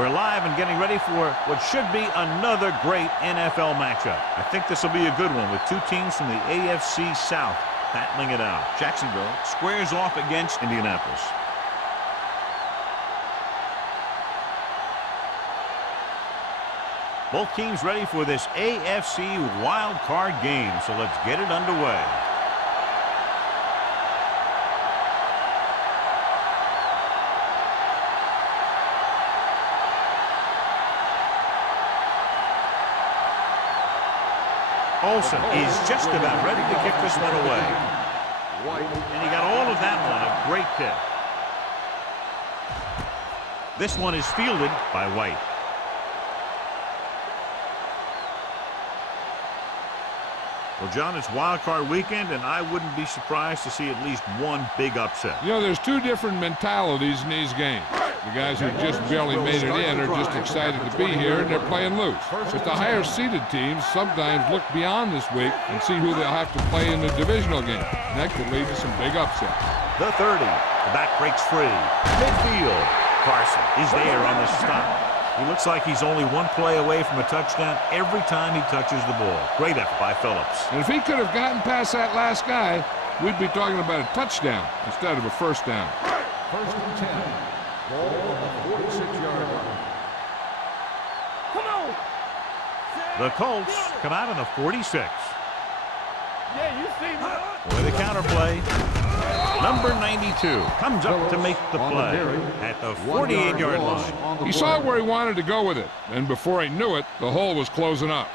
We're live and getting ready for what should be another great NFL matchup. I think this will be a good one with two teams from the AFC South battling it out. Jacksonville squares off against Indianapolis. Both teams ready for this AFC Wildcard game, so let's get it underway. Olsen is just about ready to kick this one away. And he got all of that one, a great kick. This one is fielded by White. Well, John, it's Wild Card weekend, and I wouldn't be surprised to see at least one big upset. You know, there's two different mentalities in these games. The guys who just barely made it in are just excited to be here, and they're playing loose. But the higher-seeded teams sometimes look beyond this week and see who they'll have to play in the divisional game. And that could lead to some big upsets. The 30. The back breaks free. Midfield. Carson is there on the stop. He looks like he's only one play away from a touchdown every time he touches the ball. Great effort by Phillips. And if he could have gotten past that last guy, we'd be talking about a touchdown instead of a first down. First and 10. Ball on the 46-yard line. Come on! The Colts come out on the 46. Yeah, you see me. With a counter play. Number 92 comes up to make the play at the 48-yard line. He saw where he wanted to go with it, and before he knew it, the hole was closing up.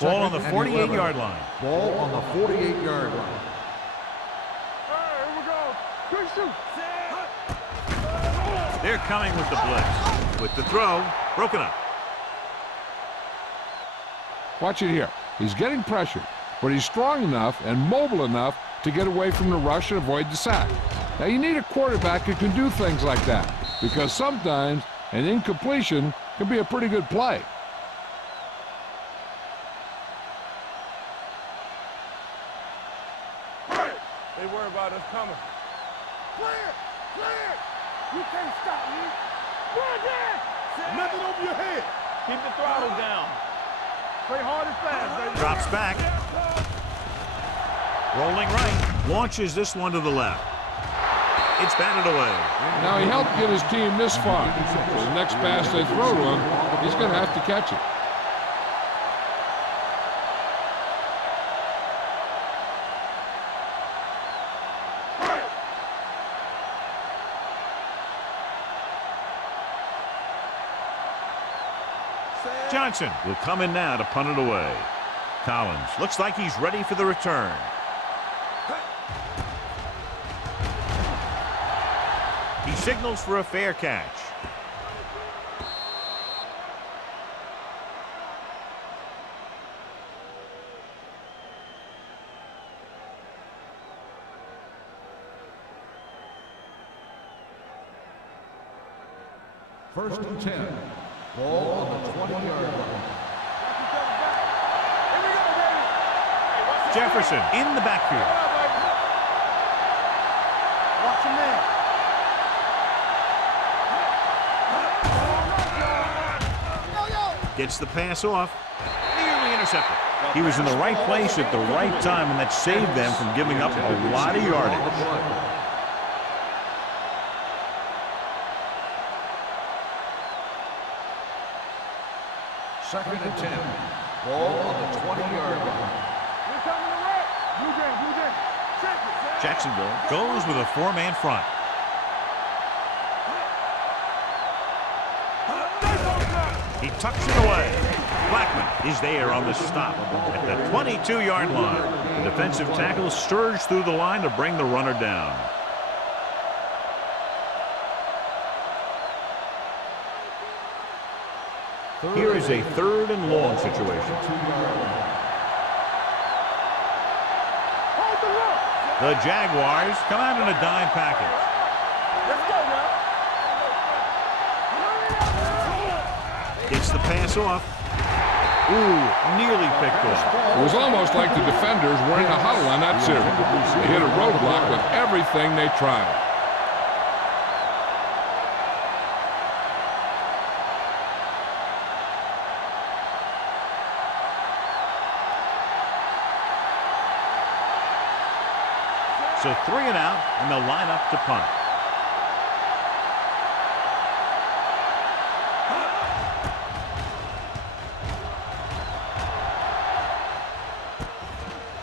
Ball on the 48-yard line. Ball on the 48-yard line. They're coming with the blitz. With the throw, broken up. Watch it here. He's getting pressured, but he's strong enough and mobile enough to get away from the rush and avoid the sack. Now, you need a quarterback who can do things like that, because sometimes an incompletion can be a pretty good play. They worry about us coming. Clear! Clear! You can't stop me. Run there! Nothing over your head. Keep the throttle down. Play hard and fast, baby. Drops back. Rolling right. Launches this one to the left. It's batted away. Now, he helped get his team this far. So the next pass they throw to him, he's going to have to catch it. Johnson will come in now to punt it away. Collins looks like he's ready for the return. He signals for a fair catch. First and 10. Ball on the 20-yard line. Jefferson in the backfield. Watch your man. Gets the pass off. Nearly intercepted. He was in the right place at the right time, and that saved them from giving up a lot of yardage. Second and 10. Ball on the 20-yard line. Jacksonville goes with a four-man front. He tucks it away. Blackman is there on the stop at the 22-yard line. The defensive tackle surged through the line to bring the runner down. Here is a third and long situation. The Jaguars come out in a dime package. Gets the pass off. Ooh, nearly picked off. It was almost like the defenders were in a huddle on that series. They hit a roadblock with everything they tried. So 3 and out, and they'll line up to punt.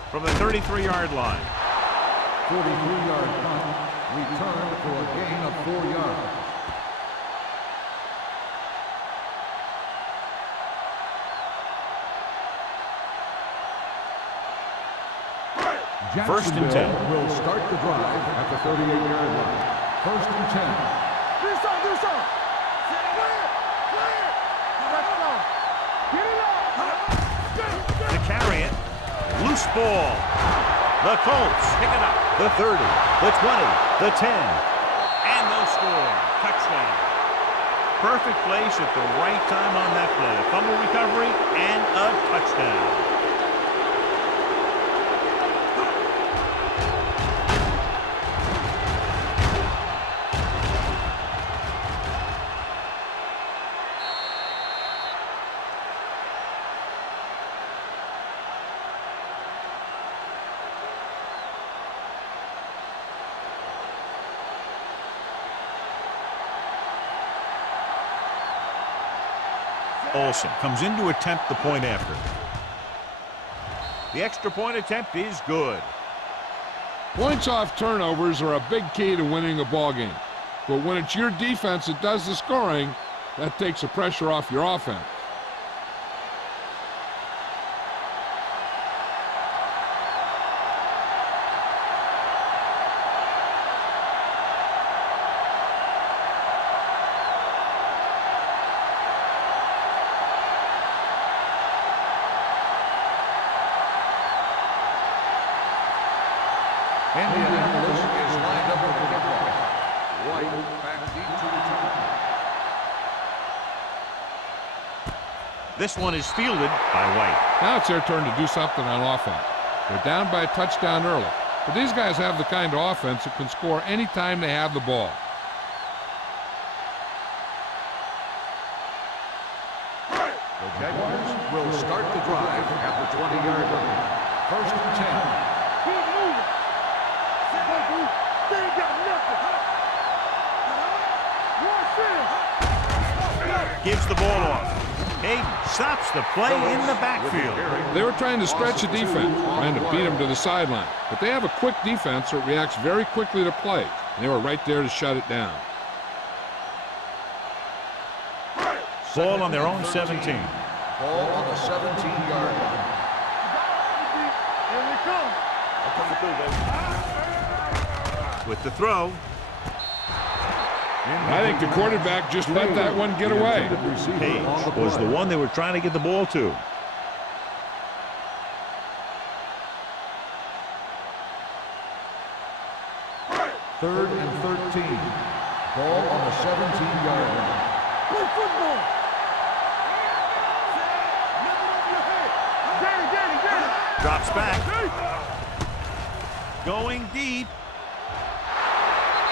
From the 33-yard line. 43-yard punt, returned for a gain of 4 yards. First and 10. Will start the drive at the 38-yard line. First and 10. Do something. Clear. Let's go. Get it up. To carry it. Loose ball. The Colts pick it up. The 30, the 20, the 10. And they'll score. Touchdown. Perfect place at the right time on that play. A fumble recovery and a touchdown. Olsen comes in to attempt the point after. The extra point attempt is good. Points off turnovers are a big key to winning a ball game. But when it's your defense that does the scoring, that takes the pressure off your offense. Indianapolis is lined up for the kickoff. White back deep to return. This one is fielded by White. Now it's their turn to do something on offense. They're down by a touchdown early. But these guys have the kind of offense that can score anytime they have the ball. The Jaguars will start the drive at the 20-yard line. First and 10. Keep moving. They ain't got nothing. Gives the ball off. Hayden stops the play in the backfield. They were trying to stretch the defense, trying to beat them to the sideline. But they have a quick defense that reacts very quickly to play. And they were right there to shut it down. Ball on their own 17. Ball on the 17-yard line. Here we come. With the throw. I think the quarterback just let that one get away. Page was the one they were trying to get the ball to. Third and 13. Ball on the 17-yard line. Play football. Danny. Drops back. Going deep.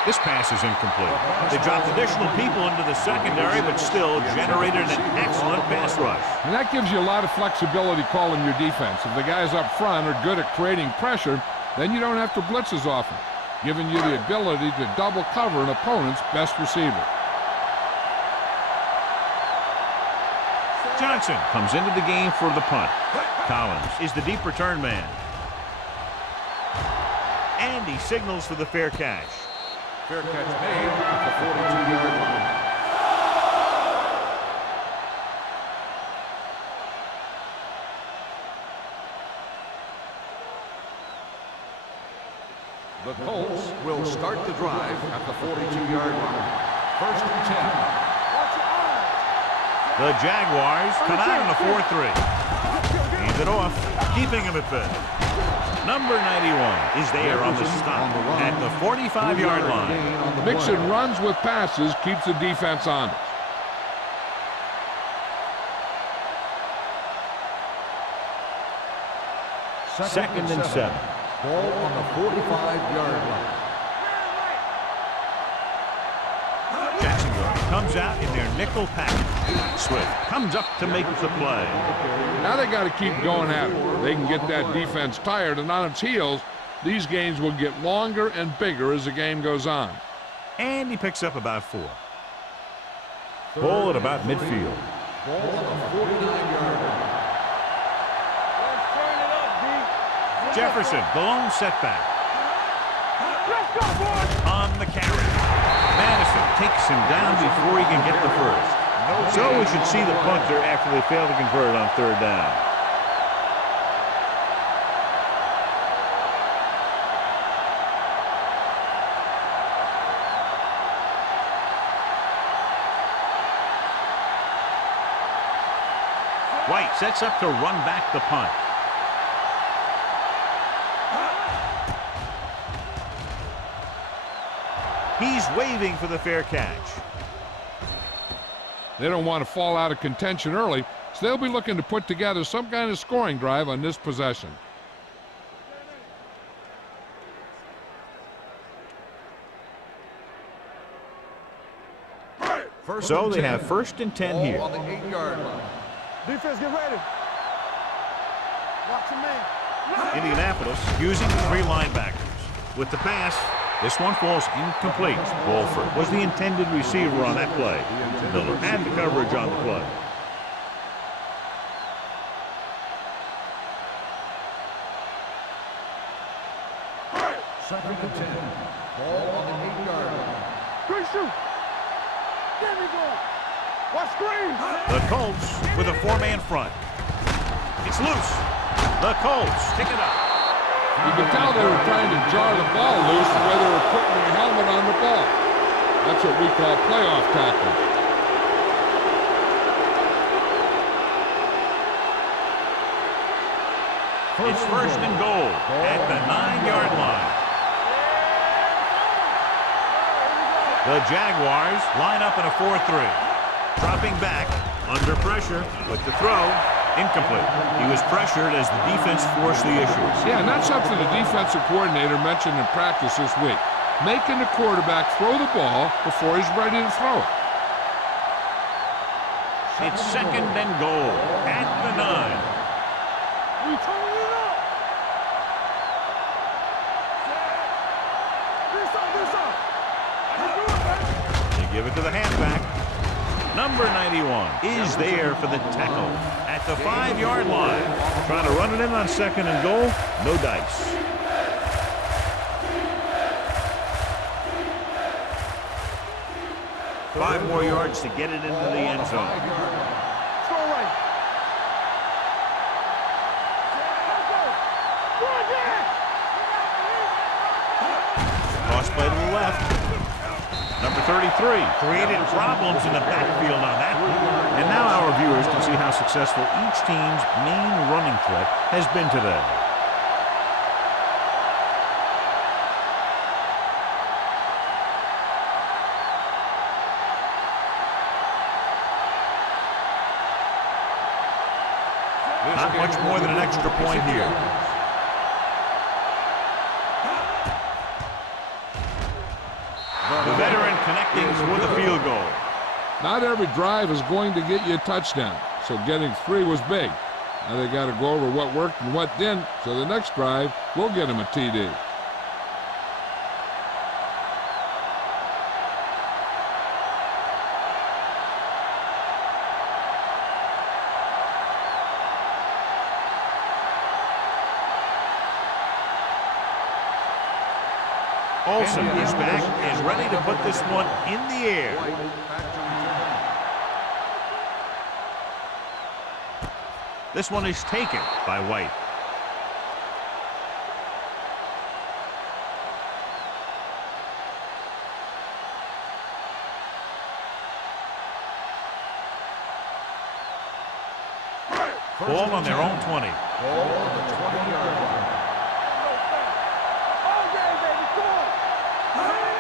This pass is incomplete. They dropped additional people into the secondary, but still generated an excellent pass rush. And that gives you a lot of flexibility calling your defense. If the guys up front are good at creating pressure, then you don't have to blitz as often, giving you the ability to double cover an opponent's best receiver. Johnson comes into the game for the punt. Collins is the deep return man. And he signals for the fair catch. Fair catch made at the 42-yard line. The Colts will start the drive at the 42-yard line. First and 10. The Jaguars come out on a 4-3. Hands it off, keeping him at bay. Number 91 is there on the stop at the 45-yard line. Mixing runs with passes keeps the defense honest. Second and 7. Ball on the 45-yard line. Jacksonville comes out in their nickel package. Swift comes up to make the play. Now they got to keep going at it. They can get that defense tired and on its heels. These games will get longer and bigger as the game goes on. And he picks up about 4. Ball at about midfield. Ball on the 49-yard line. Let's turn it up, D. Jefferson, the lone setback. Let's go, boys. On the carry. Madison takes him down before he can get the first. So we should see the punter after they fail to convert on 3rd down. White sets up to run back the punt. He's waving for the fair catch. They don't want to fall out of contention early, so they'll be looking to put together some kind of scoring drive on this possession. So they have 1st and 10 here. On the 8-yard line. Defense, get ready. Watch your man. Indianapolis using 3 linebackers. With the pass, this one falls incomplete. Wolford was the intended receiver on that play. Miller had the coverage on the play. Second and 10. Ball on the 8-yard line. Great shoot. There we go. Watch screen. The Colts with a 4-man front. It's loose. The Colts pick it up. You can tell they were trying to jar the ball loose the way they were putting their helmet on the ball. That's what we call playoff tackling. It's 1st and goal at the 9-yard line. The Jaguars line up in a 4-3. Dropping back, under pressure, with the throw, incomplete. He was pressured as the defense forced the issue. Yeah, and that's something the defensive coordinator mentioned in practice this week. Making the quarterback throw the ball before he's ready to throw it. It's 2nd and goal at the 9. We turn it up. This up. They give it to the halfback. Number 91 is there for the tackle at the 5-yard line. Trying to run it in on 2nd and goal. No dice. Five more yards to get it into the end zone. Throw right. Toss play to the left. Number 33 created problems in the backfield on that one. And now our viewers can see how successful each team's main running threat has been today. Not much more than an extra point here. The veteran connecting for the field goal. Not every drive is going to get you a touchdown, so getting 3 was big. Now they got to go over what worked and what didn't, so the next drive will get him a TD. Olsen is back and ready to put this one in the air. This one is taken by White. Ball on their own 20. Ball on the 20-yard line.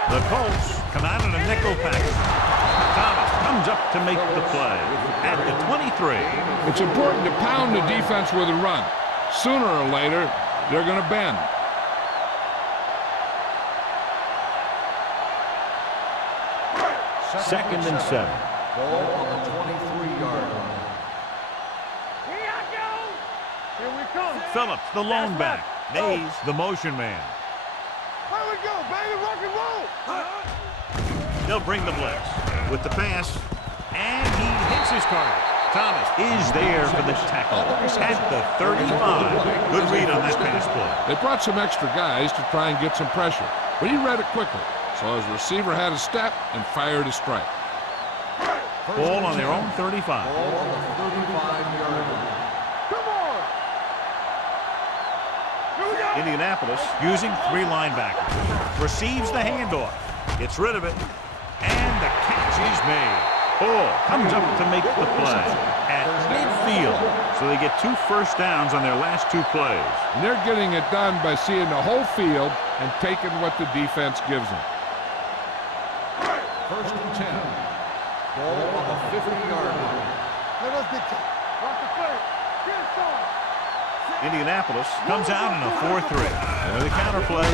The Colts come out in a nickel package. Thomas comes up to make the play at the 23. It's important to pound the defense with a run. Sooner or later, They're going to bend. Second and 7. Ball on the 23-yard line. Here I go. Here we come. Phillips, the lone back. Mays, the motion man. Here we go, baby. Rock and roll. They'll bring the blitz with the pass, and he hits his target. Thomas is there for the tackle at the 35. Good read on that pass play. They brought some extra guys to try and get some pressure, but he read it quickly. So his receiver had a step and fired a strike. Ball on their own 35. Ball on the 35-yard line. Come on. Here we go. Indianapolis using 3 linebackers. Receives the handoff. Gets rid of it. And the catch is made. Ball comes up to make the play at midfield. So they get 2 first downs on their last 2 plays. And they're getting it done by seeing the whole field and taking what the defense gives them. First and 10. Ball on the 50-yard line. Let us get you. Rock the play. Get it started. Indianapolis comes out in a 4-3. And with a counter play,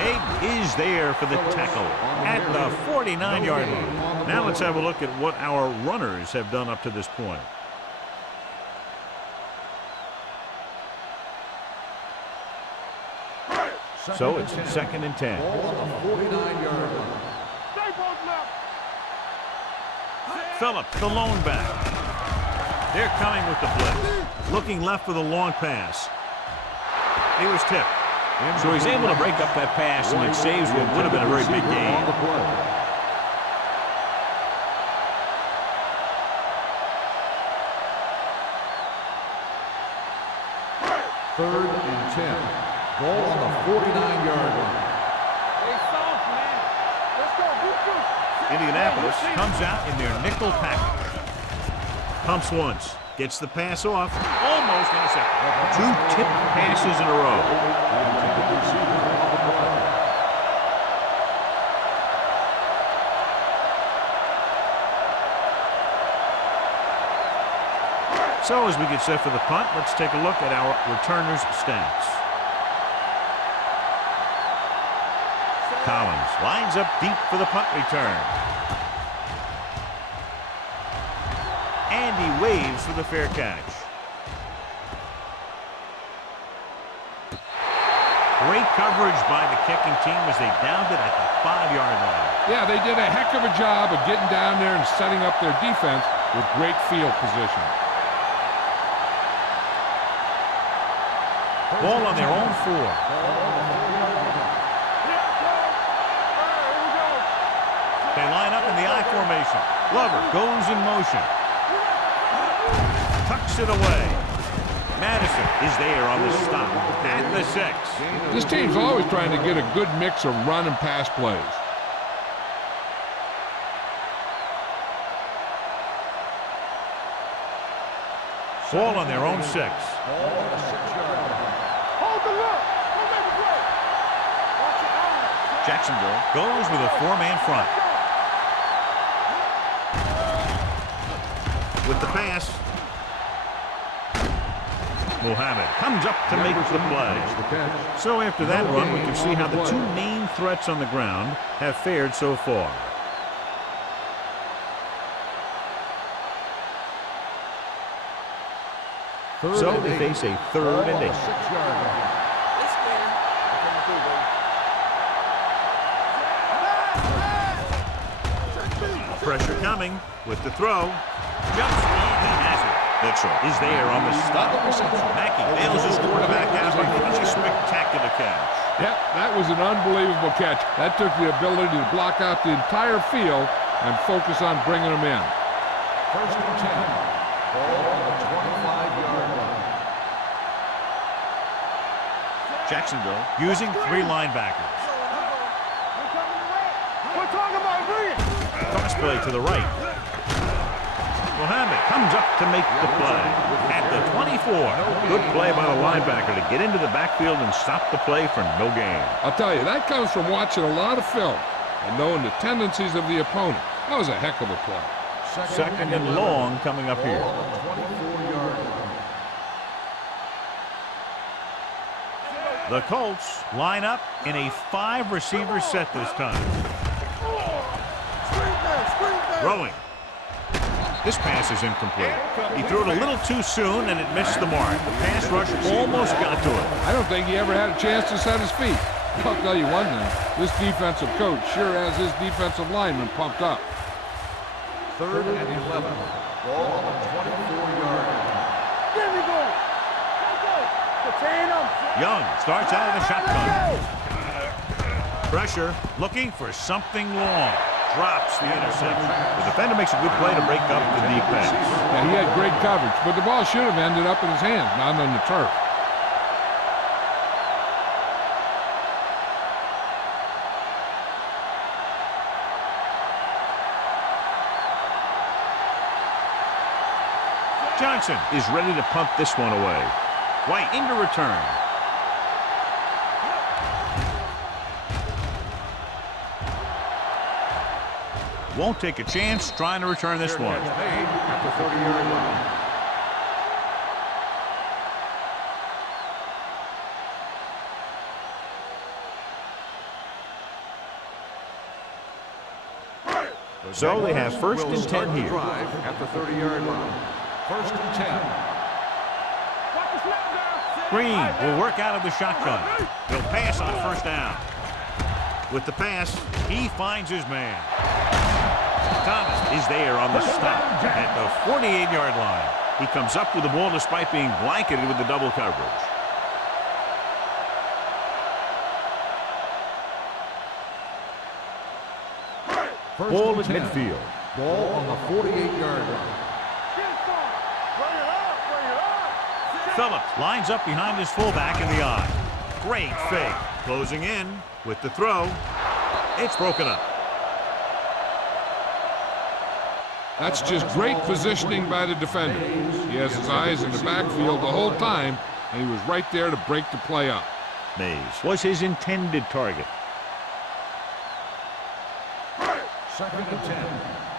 Hayden is there for the tackle at the 49-yard line. Now let's have a look at what our runners have done up to this point. So it's second and 10. Ball on the 49-yard line. Stay both left. Phillips, the lone back. They're coming with the blitz. Looking left for the long pass. He was tipped. So he's able to break up that pass, and it saves what would have been a very big gain. On the play. Third and 10. Ball on the 49-yard line. Hey, soft, man. Let's go. Indianapolis comes out in their nickel package. Pumps once. Gets the pass off. Almost intercepted. 2 tipped passes in a row. So as we get set for the punt, let's take a look at our returners' stats. Collins lines up deep for the punt return. And he waves for the fair catch. Great coverage by the kicking team as they downed it at the 5-yard line. Yeah, they did a heck of a job of getting down there and setting up their defense with great field position. Ball on their own 4. They line up in the I formation. Glover goes in motion. Tucks it away. Madison is there on the stop at the 6. This team's always trying to get a good mix of run and pass plays. Ball on their own 6. Hold the look. Don't make a play. Watch your eyes. Jacksonville goes with a 4-man front. With the pass, Muhammad comes up to make the play. So after that run, we can see how the 2 main threats on the ground have fared so far. So they face a 3rd and 8. Pressure coming with the throw. Jumps and he has it. Mitchell is there on the stop. Mackey bails his quarterback out by making a spectacular catch. Yep, that was an unbelievable catch. That took the ability to block out the entire field and focus on bringing them in. First and 10. Ball on the 25-yard line. Jacksonville using 3 linebackers. We're talking about bringing. Cross play to the right. Muhammad comes up to make the play at the 24. Good play by the linebacker to get into the backfield and stop the play for no gain. I'll tell you, that comes from watching a lot of film and knowing the tendencies of the opponent. That was a heck of a play. Second and long coming up here. 24-yard line. The Colts line up in a 5-receiver set this time. Throwing. This pass is incomplete. He threw it a little too soon, and it missed the mark. The pass rush almost got to him. I don't think he ever had a chance to set his feet. I'll tell you one thing. This defensive coach sure has his defensive lineman pumped up. 3rd and 11. Ball on the 24-yard line. There we go. Young starts out of the shotgun. Pressure, looking for something long. Drops the interception. The defender makes a good play to break up the deep pass. Yeah, he had great coverage, but the ball should have ended up in his hands, not on the turf. Johnson is ready to punt this one away. White into return. Won't take a chance trying to return this one. Made at the 30-yard line. So they have 1st and 10 here. Drive at the 30-yard line. 1st and 10. Green will work out of the shotgun. He'll pass on 1st down. With the pass, he finds his man. Thomas is there on the stop at the 48-yard line. He comes up with the ball despite being blanketed with the double coverage. Ball at midfield. Ball on the 48-yard line. Phillips lines up behind his fullback in the eye. Great fake. Closing in with the throw. It's broken up. That's just great positioning by the defender. He has his eyes in the backfield the whole time, and he was right there to break the play up. Mays was his intended target. 2nd and 10.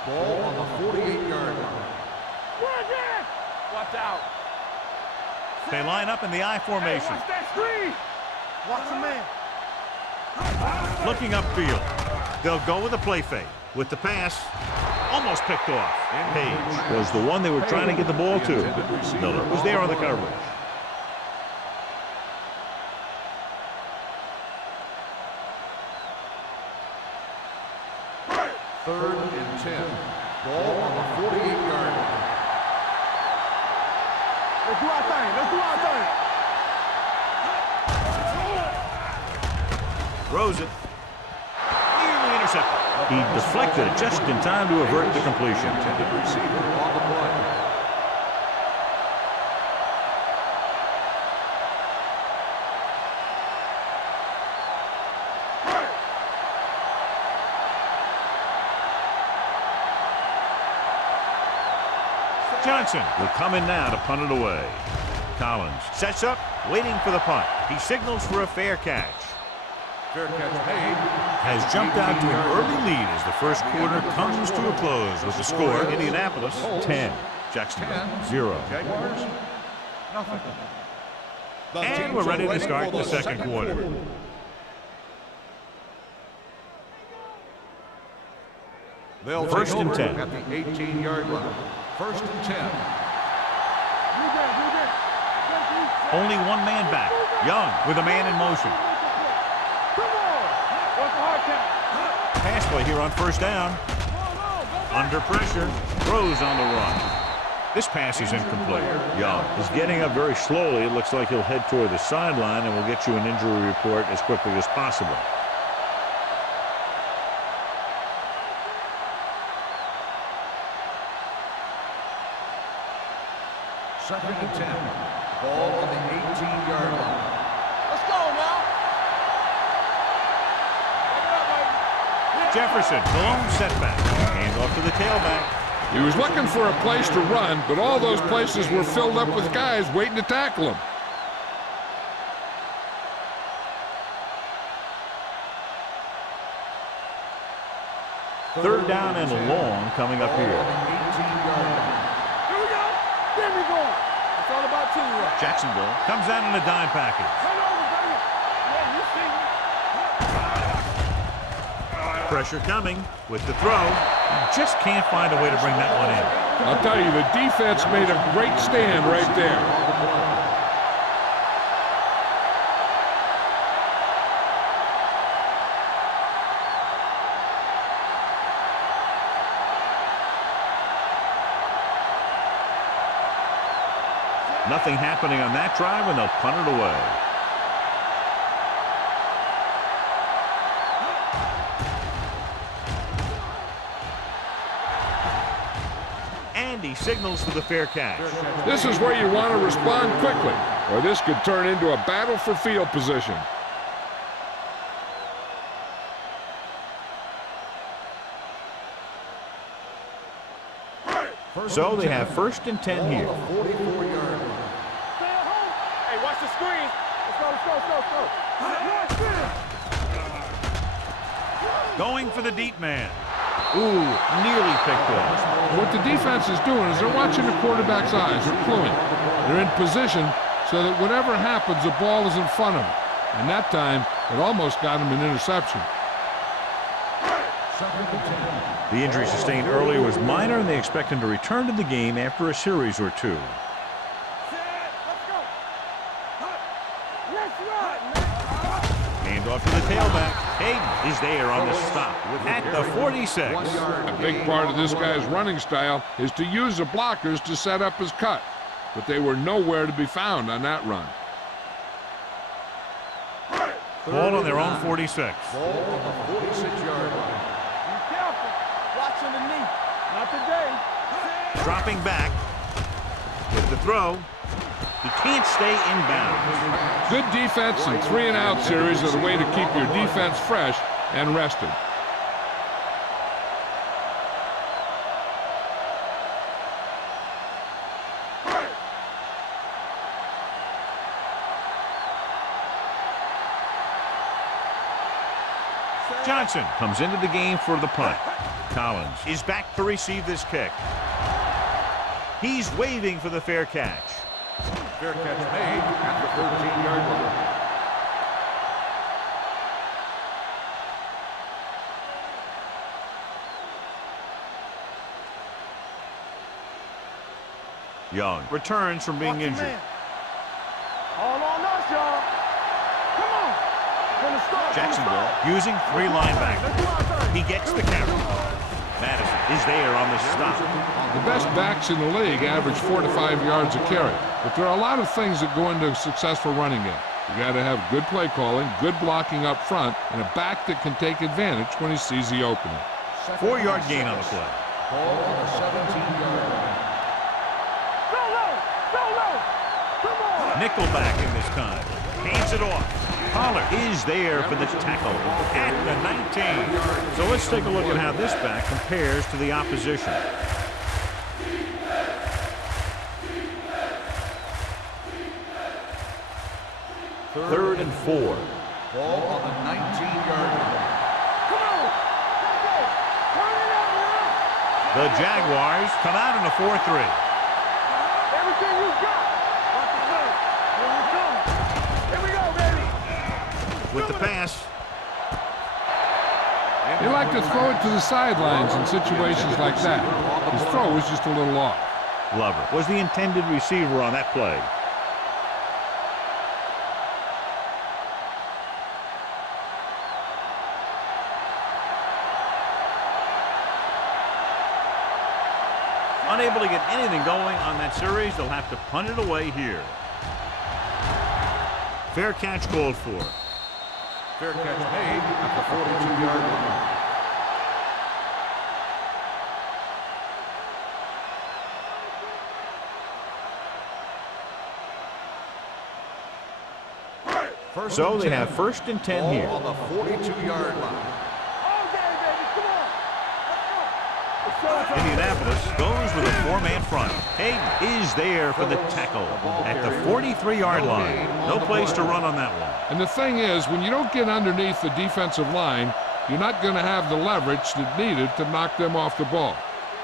Ball on the 48-yard line. Watch out. They line up in the I formation. Watch that screen. Watch the man. Looking upfield. They'll go with a play fake. With the pass, almost picked off. Page was the one they were trying to get the ball to. Miller was there on the coverage. Third and 10. Ball on the 48-yard line. Let's do our thing. Let's do our thing. Throws it. Nearly intercepted. He deflected it just in time to avert the completion. Intended receiver on the play. Johnson will come in now to punt it away. Collins sets up, waiting for the punt. He signals for a fair catch. Fair catch made. Has jumped out to an early lead as the first quarter comes to a close with the score Indianapolis 10, Jacksonville 0. Jaguars, nothing. And we're ready to start the second quarter. They'll First take and over 10. at the 18-yard line. 1st and 10. Only one man back. Young with a man in motion. Pass play here on 1st down. Under pressure, throws on the run. This pass is incomplete. Young is getting up very slowly. It looks like he'll head toward the sideline, and we'll get you an injury report as quickly as possible. Second and 10. Ball on the 18-yard line. Let's go now. Jefferson, the lone setback. Hand off to the tailback. He was looking for a place to run, but all those places were filled up with guys waiting to tackle him. Third down and long coming up here. Here we go. There we go. It's all about teamwork. Jacksonville comes out in a dime package. Turn over, baby. Pressure coming with the throw. Just can't find a way to bring that one in. I'll tell you, the defense made a great stand right there. Nothing happening on that drive, and they'll punt it away. And he signals for the fair catch. This is where you want to respond quickly, or this could turn into a battle for field position. So they have 1st and 10 here. Hey, watch the screen. Let's go. Going for the deep man. Ooh, nearly picked off. What the defense is doing is they're watching the quarterback's eyes. They're cluing. They're in position so that whatever happens, the ball is in front of them. And that time, it almost got him an interception. The injury sustained earlier was minor, and they expect him to return to the game after a series or two. Hand off to the tailback. Hayden is there on the stop at the 46. A big part of this guy's running style is to use the blockers to set up his cut, but they were nowhere to be found on that run. Ball on their own 46. Ball on the 46-yard line. Be careful. Watch underneath. Not today. Dropping back with the throw. He can't stay in bounds. Good defense and 3-and-out series are the way to keep your defense fresh and rested. Johnson comes into the game for the punt. Collins is back to receive this kick. He's waving for the fair catch. Fair catch made at the 13-yard line. Young returns from being injured. All on us, y'all. Come on. Jacksonville using 3 linebackers. He gets the carry. Madison is there on the stop. The best backs in the league average 4 to 5 yards a carry, but there are a lot of things that go into a successful running game. You got to have good play calling, good blocking up front, and a back that can take advantage when he sees the opening. 4-yard gain on the play. Ball on the 17-yard line. Come on. Nickelback in this time. Hands it off. Pollard is there for the tackle at the 19. So let's take a look at how this back compares to the opposition. Third and 4. Ball on the 19-yard line. Come on. Turn it up, man. The Jaguars come out in a 4-3. Everything you got. Watch the play. Here we come. Here we go, baby. With the pass. They like to throw it to the sidelines in situations like that. His throw is just a little off. Glover was the intended receiver on that play. Unable to get anything going on that series, they'll have to punt it away here. Fair catch called for. Fair catch made at the 42-yard line. So they have 1st and 10 here. Ball on the 42-yard line. All day, baby. Come on. Let's go. Indianapolis goes with a 4-man front. Hayden is there for the tackle at the 43-yard line. No place to run on that one. And the thing is, when you don't get underneath the defensive line, you're not going to have the leverage that needed to knock them off the ball.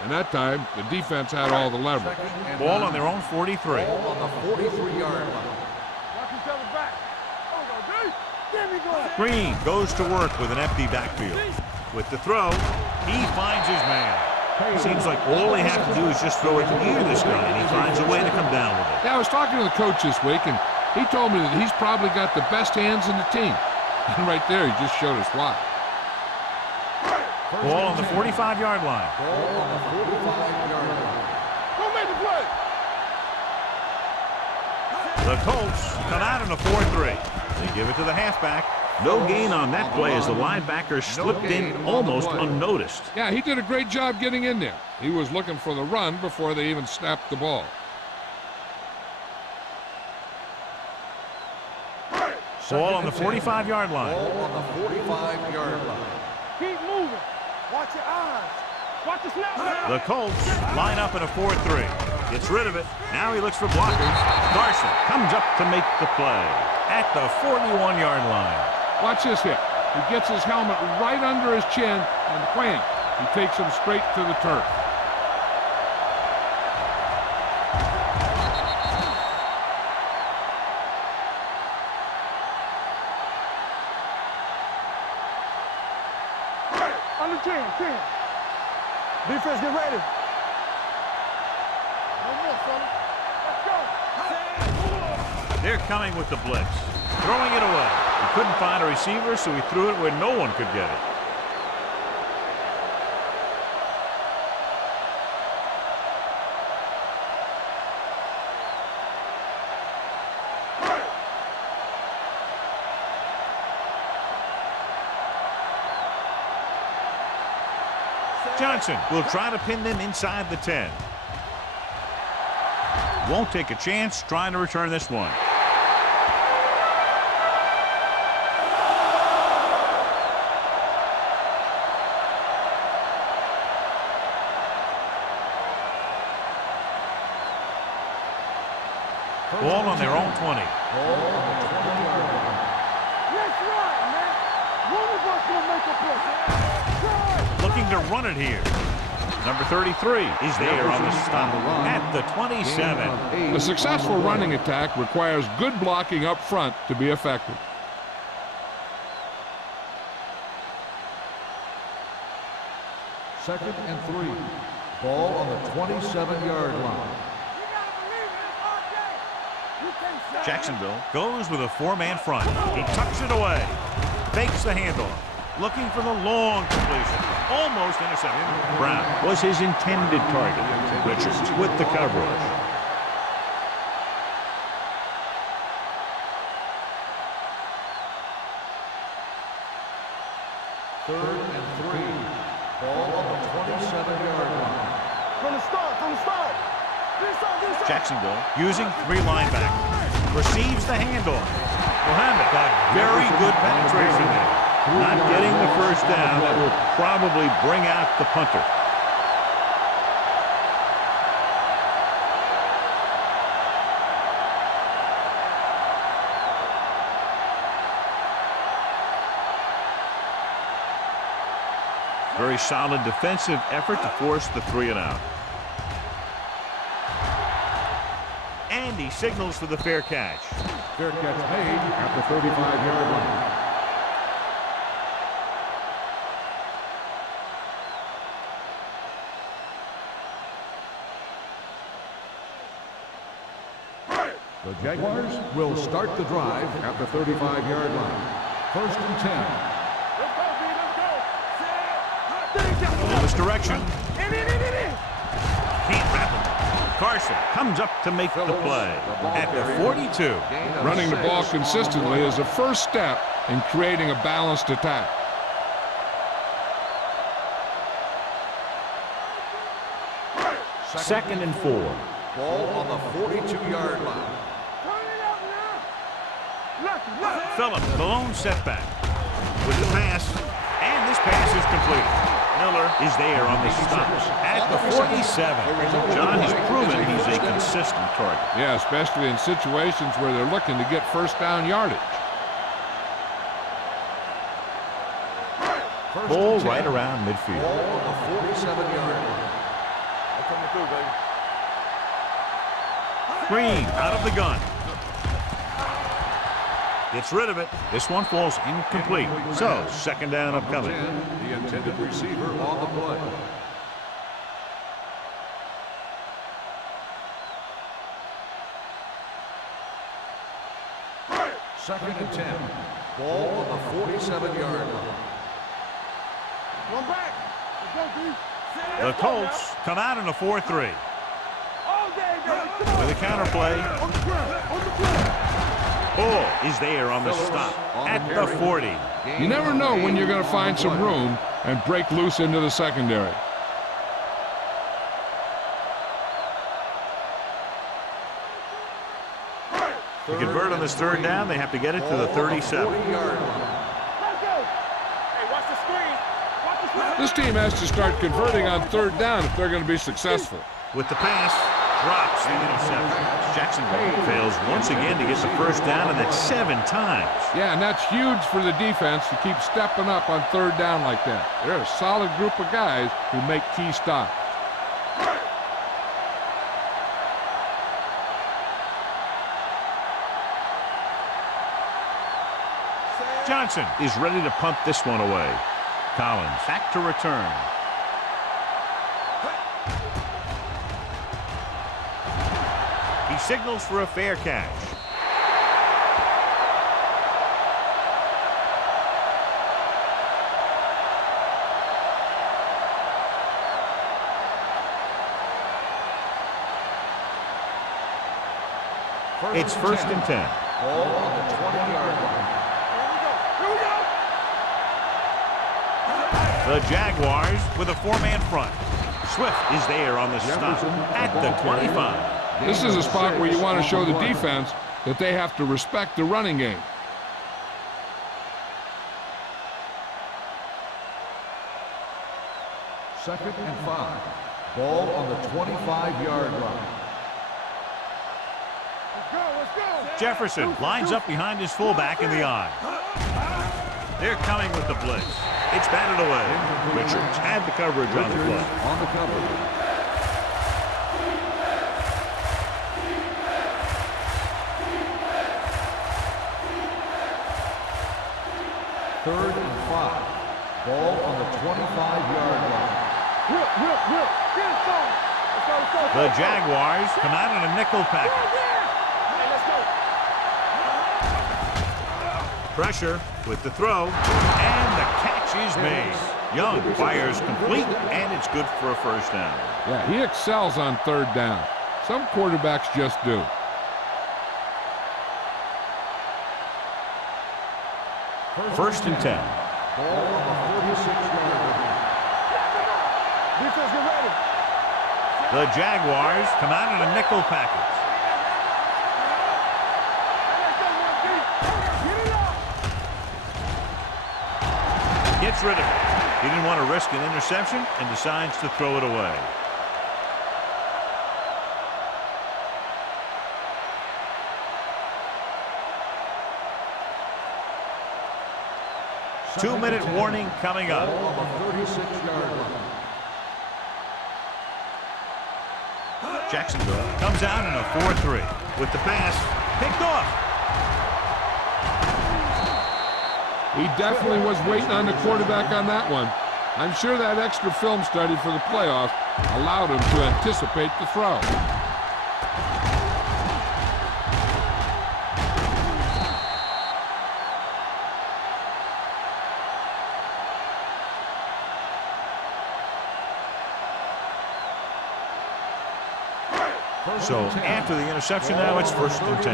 And that time, the defense had all the leverage. Ball on their own 43. Ball on the 43-yard line. Watch each other's back. Give me going. Green goes to work with an empty backfield. With the throw, he finds his man. Seems like all they have to do is just throw it near this guy, and he finds a way to come down with it. Yeah, I was talking to the coach this week, and he told me that he's probably got the best hands in the team. And right there, he just showed us why. Ball on the 45-yard line. Ball on the 45-yard line. Who made the play? The Colts come out in a 4-3. They give it to the halfback. No gain on that play as the linebacker slipped in almost unnoticed. Yeah, he did a great job getting in there. He was looking for the run before they even snapped the ball. Ball on the 45-yard line. Ball on the 45-yard line. Keep moving. Watch your eyes. Watch the snap. The Colts line up in a 4-3. Gets rid of it. Now he looks for blockers. Carson comes up to make the play at the 41-yard line. Watch this hit. He gets his helmet right under his chin, and wham, he takes him straight to the turf. Under 10. Defense, get ready. No more, son. Let's go. They're coming with the blitz. Throwing it away. He couldn't find a receiver, so he threw it where no one could get it. Johnson will try to pin them inside the 10. Won't take a chance trying to return this one. Ball on their own 20. Let's ride, man. One of us will make a play. Looking to run it here. Number 33 is there on the stop at the 27. A successful running attack requires good blocking up front to be effective. Second and 3. Ball on the 27-yard line. Jacksonville goes with a 4-man front. He tucks it away. Fakes the handoff. Looking for the long completion. Almost intercepted. Brown was his intended target. Richards with the coverage. Third and 3. Ball on the 27-yard line. From the start. Jacksonville using 3 linebackers. Receives the handoff. Mohammed got very good penetration there. Not getting the first down. That will probably bring out the punter. Very solid defensive effort to force the 3-and-out. And he signals for the fair catch. Fair catch made at the 35-yard line. The Jaguars will start the drive at the 35-yard line. First and 10. Misdirection. Can't wrap him. Carson comes up to make the play at the 42. Running the ball consistently is the first step in creating a balanced attack. Second and 4. Ball on the 42-yard line. Phillips, the lone setback with the pass, and this pass is completed. Miller is there on the stop at the 47. John has proven he's a consistent target. Yeah, especially in situations where they're looking to get first down yardage. Ball right around midfield. Ball on the 47-yard line. Green out of the gun. Gets rid of it. This one falls incomplete. So, second down upcoming. The intended receiver on the play. Second and 10. Ball on the 47-yard line. One back. The Colts come out in a 4-3. All day, baby. Come on. With a counter play. On the ground. Ball is there on the stop at the 40. You never know when you're going to find some room and break loose into the secondary. To convert on this third down, they have to get it to the 37. This team has to start converting on third down if they're going to be successful. With the pass, drops the interception. Jacksonville fails once again to get the first down, and that's 7 times. Yeah, and that's huge for the defense to keep stepping up on third down like that. They're a solid group of guys who make key stops. Johnson is ready to punt this one away. Collins back to return. He signals for a fair catch. It's first and 10. Ball on the 20-yard line. The Jaguars with a 4-man front. Swift is there on the stop at the 25. This is a spot where you want to show the defense that they have to respect the running game. Second and 5. Ball on the 25-yard line. Let's go. Jefferson lines up behind his fullback in the eye. They're coming with the blitz. It's batted away. Richards had the coverage on the play. On the cover. Third and 5. Ball on the 25-yard line. The Jaguars come out in a nickel package. Pressure with the throw, and the catch is made. Young fires complete, and it's good for a first down. Yeah, he excels on third down. Some quarterbacks just do. First and 10. Ball on the 46-yard line. Defense, get ready. The Jaguars come out in a nickel package. Gets rid of it. He didn't want to risk an interception and decides to throw it away. Two-minute warning coming up. Ball on the 36-yard line. Jacksonville comes out in a 4-3 with the pass picked off. He definitely was waiting on the quarterback on that one. I'm sure that extra film study for the playoffs allowed him to anticipate the throw. So after the interception now, it's first and 10.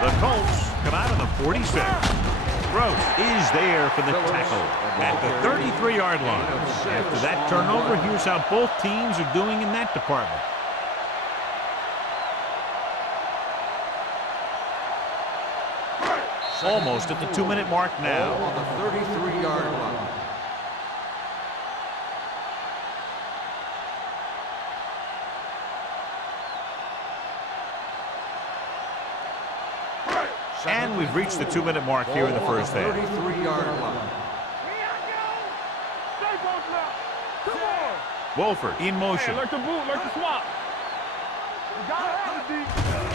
The Colts come out of the 46. Gross is there for the tackle at the 33-yard line. After that turnover, here's how both teams are doing in that department. Almost at the 2-minute mark now. Ball on the 33-yard line. And we've reached the 2-minute mark here in the first half. 33-yard line. Wolford in motion. Hey, like the boot, like the swap. You gotta have it, D.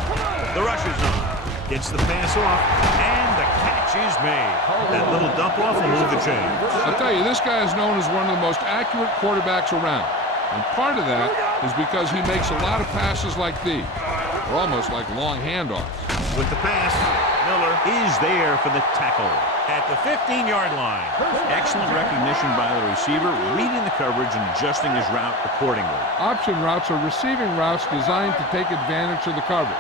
The rush is on. Gets the pass off, and the catch is made. That little dump off will move the chains. I'll tell you, this guy is known as one of the most accurate quarterbacks around. And part of that is because he makes a lot of passes like these. They're almost like long handoffs. With the pass, Miller is there for the tackle at the 15-yard line. Excellent recognition by the receiver, reading the coverage and adjusting his route accordingly. Option routes are receiving routes designed to take advantage of the coverage.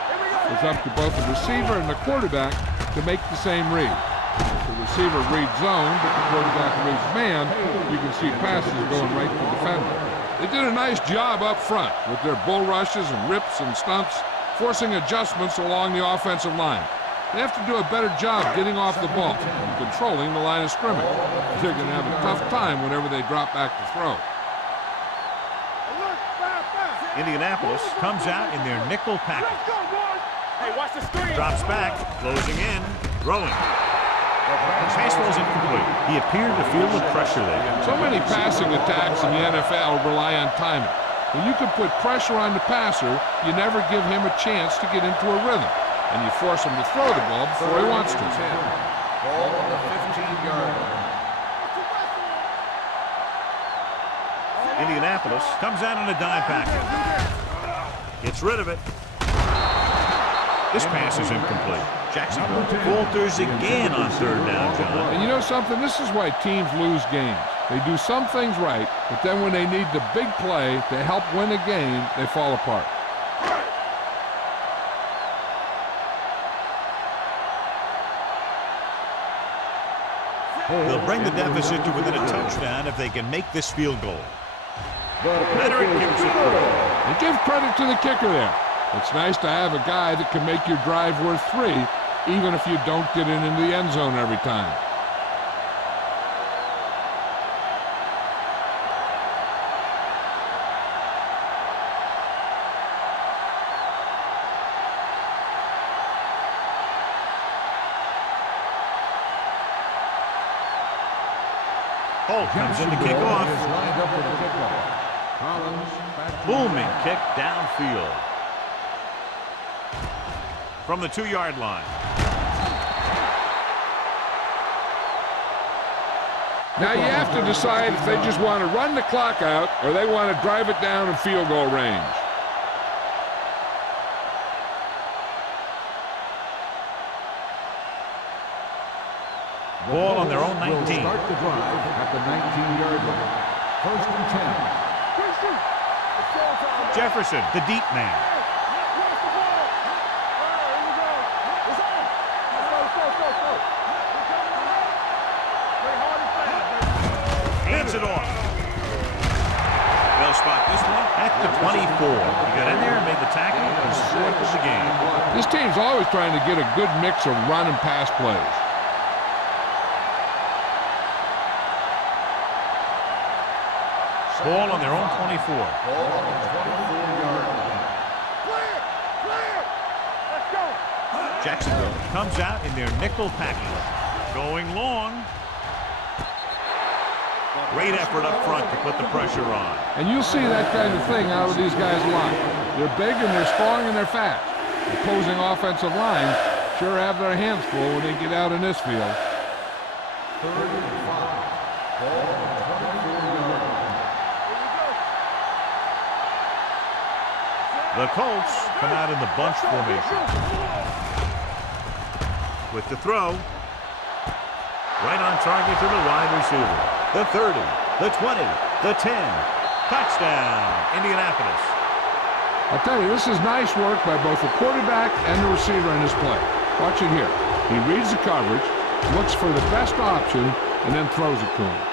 It's up to both the receiver and the quarterback to make the same read. If the receiver reads zone, but the quarterback reads man, you can see passes going right to the defender. They did a nice job up front with their bull rushes and rips and stunts, forcing adjustments along the offensive line. They have to do a better job getting off the ball and controlling the line of scrimmage. They're going to have a tough time whenever they drop back to throw. Indianapolis comes out in their nickel package. Hey, watch the screen. Drops back, closing in, throwing. Pass was incomplete. He appeared to feel the pressure there. So many passing attacks in the NFL rely on timing. When you can put pressure on the passer, you never give him a chance to get into a rhythm. And you force him to throw the ball before he wants to. Ball on the 15-yard line. Indianapolis comes out in a dime package. Gets rid of it. This pass is incomplete. Jacksonville falters again on third down, John. And you know something? This is why teams lose games. They do some things right, but then when they need the big play to help win a game, they fall apart. They'll bring the deficit to within a touchdown if they can make this field goal. Leonard gives it through. And give credit to the kicker there. It's nice to have a guy that can make your drive worth 3, even if you don't get it into the end zone every time. Holt comes in to kick off. Booming kick downfield. From the 2-yard line. Now you have to decide if they just want to run the clock out or they want to drive it down in field goal range. Ball on their own 19. Start the drive at the 19-yard line. First and 10. Jefferson, the deep man. Hands it off. They'll spot this one at the 24. He got in there and made the tackle and scored for the game. This team's always trying to get a good mix of run and pass plays. Ball on their own 24. Ball on the 24-yard line. Let's go. Jacksonville comes out in their nickel package. Going long. Great effort up front to put the pressure on. And you'll see that kind of thing out of these guys a lot. They're big and they're strong and they're fast. The opposing offensive line sure have their hands full when they get out in this field. Third and 5. Ball on the 24-yard line. The Colts come out in the bunch formation. With the throw. Right on target to the wide receiver. The 30, the 20, the 10. Touchdown, Indianapolis. I'll tell you, this is nice work by both the quarterback and the receiver in this play. Watch it here. He reads the coverage, looks for the best option, and then throws it to him.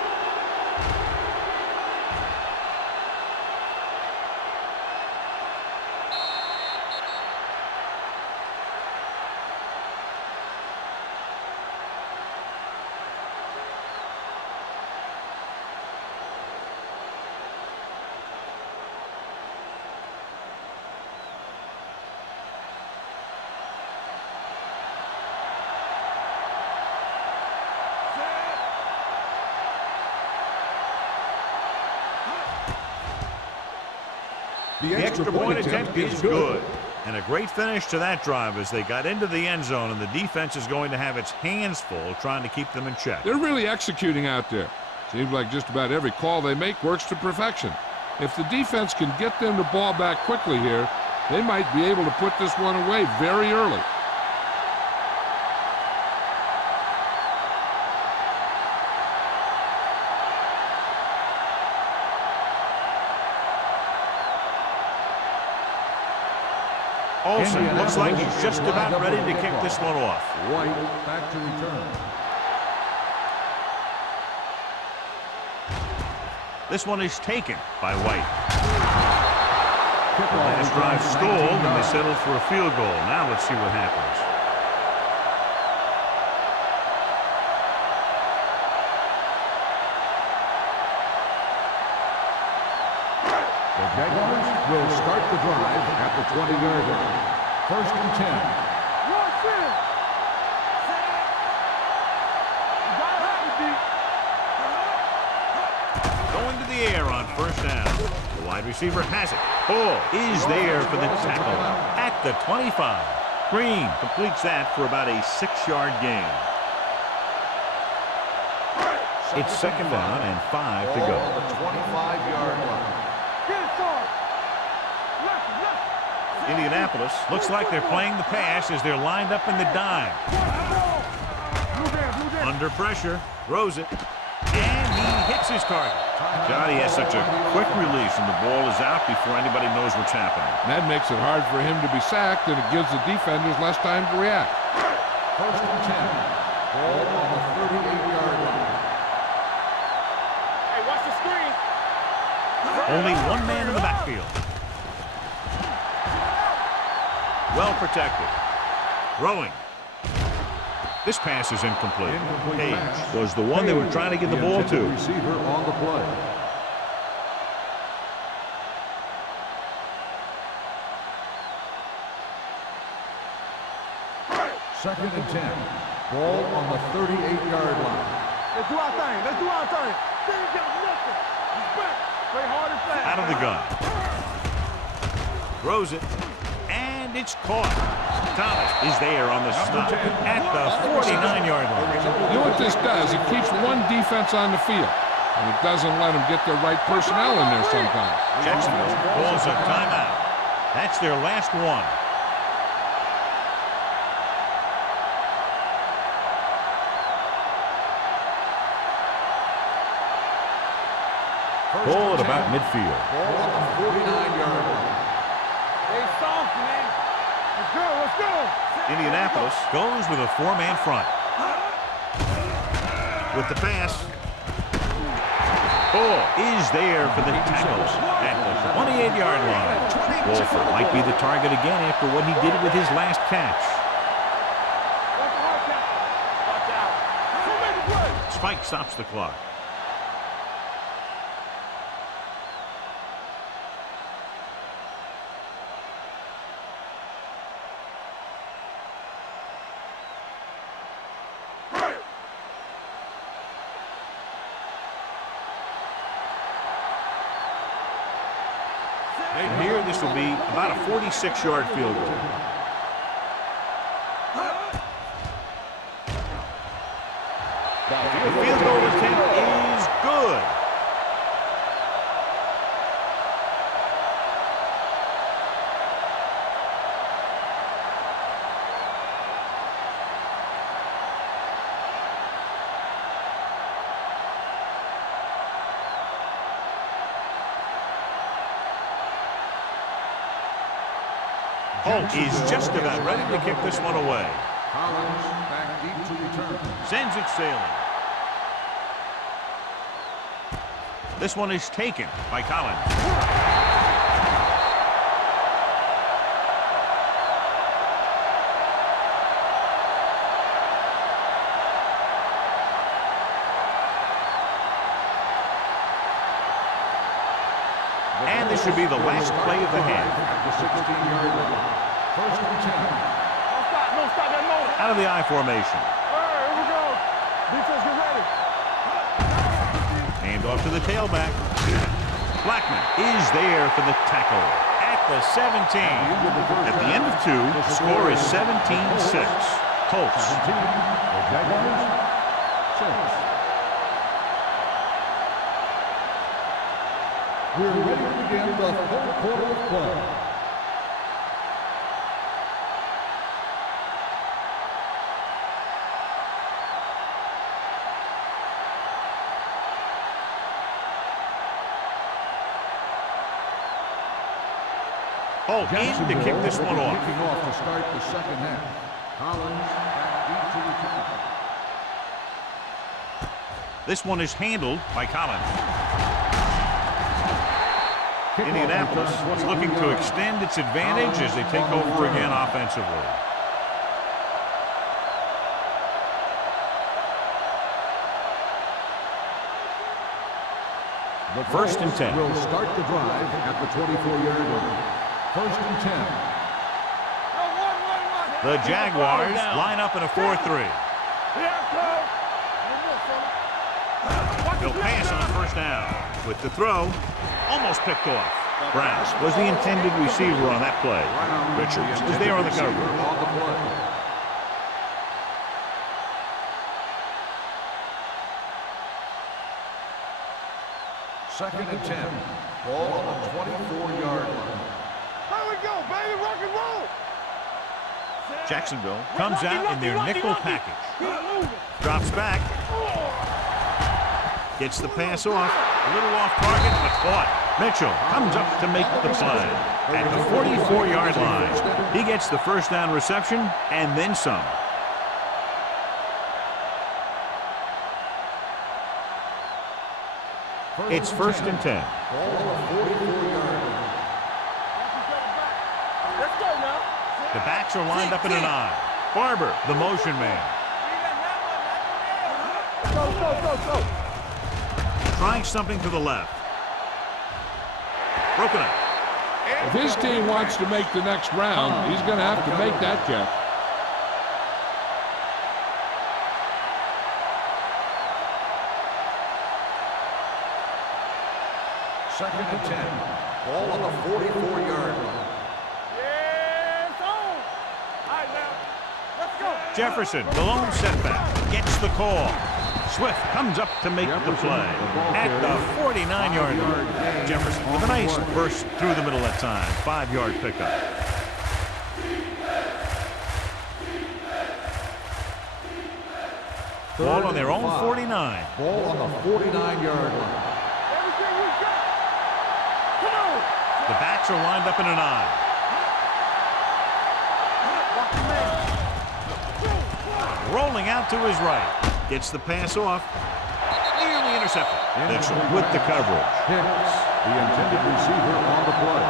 The extra point attempt is good. And a great finish to that drive as they got into the end zone, and the defense is going to have its hands full trying to keep them in check. They're really executing out there. Seems like just about every call they make works to perfection. If the defense can get them the ball back quickly here, they might be able to put this one away very early. Olsen looks like he's just about ready to kick this one off. White back to return. This one is taken by White. And his drive stalled, and they settled for a field goal. Now let's see what happens. The Jaguars will start the drive at the 20-yard line. First and 10. Going to the air on first down. The wide receiver has it. Ball is there for the tackle at the 25. Green completes that for about a 6-yard gain. It's second down and 5 to go. The 25-yard line. Indianapolis looks like they're playing the pass as they're lined up in the dime. Under pressure, throws it, and he hits his target. Johnny has such a quick release, and the ball is out before anybody knows what's happening. And that makes it hard for him to be sacked, and it gives the defenders less time to react. First and 10. Ball on the 38-yard line. Hey, watch the screen. Only one man in the backfield. Well protected. Throwing. This pass is incomplete. Page was the one they were trying to get the ball to. Receiver on the play. Second and 10. Ball on the 38-yard line. Let's do our thing. Let's do our thing. They ain't got nothing. Respect. Play hard and fast. Out of the gun. Throws it. And it's caught. Thomas is there on the stop at the 49-yard line. You know what this does? It keeps one defense on the field, and it doesn't let them get the right personnel in there sometimes. Jacksonville calls a timeout. That's their last one. Ball at about midfield. Ball on the 49-yard line. Stay soft, man. Let's go. Let's go. Indianapolis goes with a 4-man front. With the pass. Ball is there for the tackle at the 28-yard line. Wolford might be the target again after what he did with his last catch. Watch out. Spike stops the clock. And here, this will be about a 46-yard field goal. The field goal attempt is good. Holt is just about ready to kick this one away. Collins back deep to return. Sends it sailing. This one is taken by Collins. And this should be the last play of the half. At the 16-yard line. First and 10. Don't stop that moment. Out of the I formation. All right, here we go. Defense, get ready. Hand off to the tailback. Blackman is there for the tackle at the the 17. At the end of 2, the score is 17-6. Colts. Jaguars, 6. We're ready to begin the fourth quarter of play. Holt in to kick this one off. Kicking off to start the second half. Collins back deep to return. This one is handled by Collins. Indianapolis is looking to extend its advantage as they take over again offensively. The First and 10. Will start the drive at the 24-yard line. First and 10. The Jaguars line up in a 4-3. They'll pass on first down. With the throw, almost picked off. Browns was the intended receiver on that play. Richards is there on the cover. Second and 10. Ball on the 24-yard line. Here we go, baby. Rock and roll. Jacksonville comes out in their nickel package. Drops back. Gets the pass off. A little off target, but caught. Mitchell comes up to make the play. At the 44-yard line, he gets the first down reception and then some. It's first and 10. The backs are lined up in an eye. Barber, the motion man. Go. Trying something to the left. Broken up. If his team wants to make the next round, he's going to have to make that catch. Second and 10. Ball on the 44-yard line. Yes, on. All right, now. Let's go. Jefferson, the lone setback, gets the call. Swift comes up to make the play at the 49-yard line. Jefferson with a nice burst through the middle that time. 5-yard pickup. Ball on their own 49. Ball on the 49-yard line. Everything we got. Come on. The backs are lined up in an eye. Rolling out to his right. Gets the pass off. Nearly intercepted. Mitchell with the coverage. Hicks, the intended receiver on the play.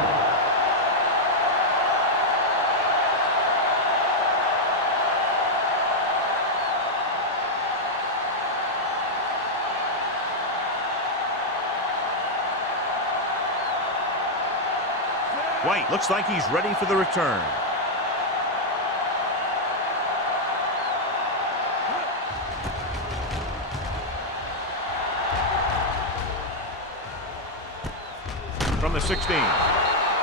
White looks like he's ready for the return. From the 16.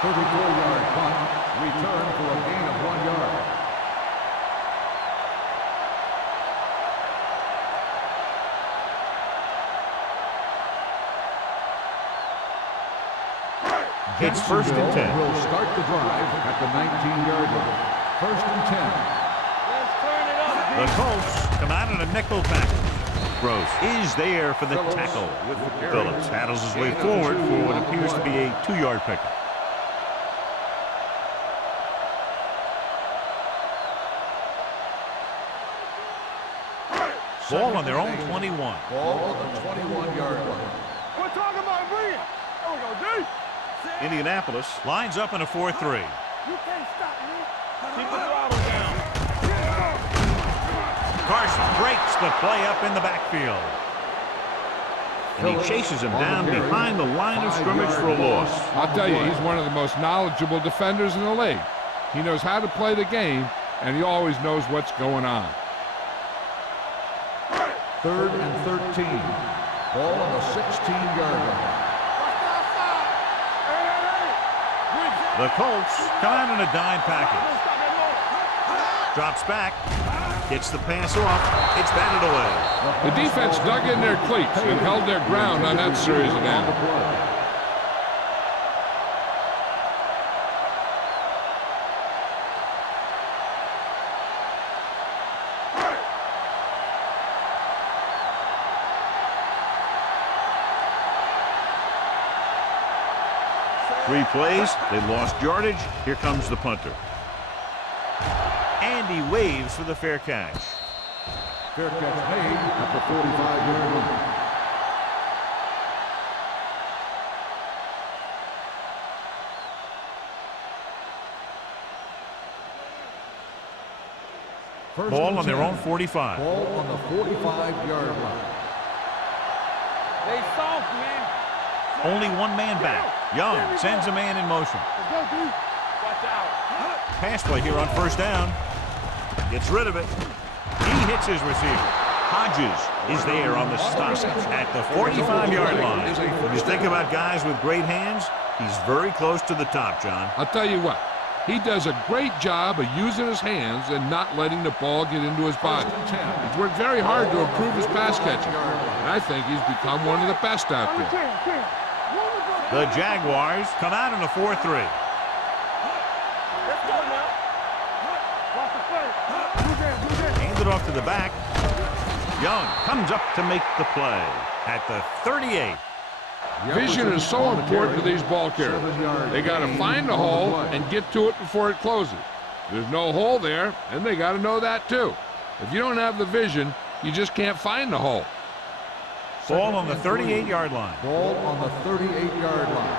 34-yard punt. Return for a gain of 1 yard. It's first and 10. Will start the drive at the 19-yard line. First and 10. Let's turn it up. The Colts come out in a nickel package. Gross is there for the tackle. Phillips handles his way forward for what appears to be a 2-yard pickup. Ball on their own 21. Ball on the 21-yard line. We're talking about brilliant. There we go, D. Indianapolis lines up in a 4-3. You can't stop me. Keep the throttle down. Carson breaks the play up in the backfield. And he chases him down behind the line of scrimmage for a loss. I'll tell you, he's one of the most knowledgeable defenders in the league. He knows how to play the game, and he always knows what's going on. Third and 13. Ball on the 16-yard line. The Colts come out in a dime package. Drops back. Gets the pass off. It's batted away. The defense dug in their cleats and held their ground on that series of downs. Three plays, they lost yardage. Here comes the punter. And he waves for the fair catch. Fair catch made at the 45-yard line. Ball on their own 45. Ball on the 45-yard line. They soft, man. Only one man back. Young sends a man in motion. Watch out. Pass play here on first down. Gets rid of it. He hits his receiver. Hodges is there on the stop at the 45-yard line. When you think about guys with great hands, he's very close to the top, John. I'll tell you what, he does a great job of using his hands and not letting the ball get into his body. He's worked very hard to improve his pass catching, and I think he's become one of the best out there. The Jaguars come out in a 4-3. Let's go now. Watch the play. Hands it off to the back. Young comes up to make the play at the 38. Vision is so important to these ball carriers. They got to find the hole and get to it before it closes. There's no hole there, and they got to know that too. If you don't have the vision, you just can't find the hole. Ball on the 38-yard line. Ball on the 38-yard line.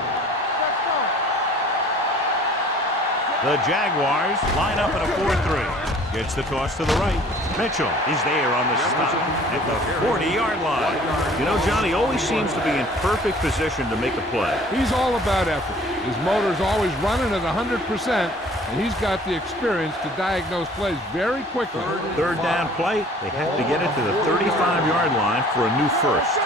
The Jaguars line up in a 4-3. Gets the toss to the right. Mitchell is there on the stop at the 40-yard line. You know, John, he always seems to be in perfect position to make a play. He's all about effort. His motor's always running at 100%, and he's got the experience to diagnose plays very quickly. Third down play. They have to get it to the 35-yard line for a new first.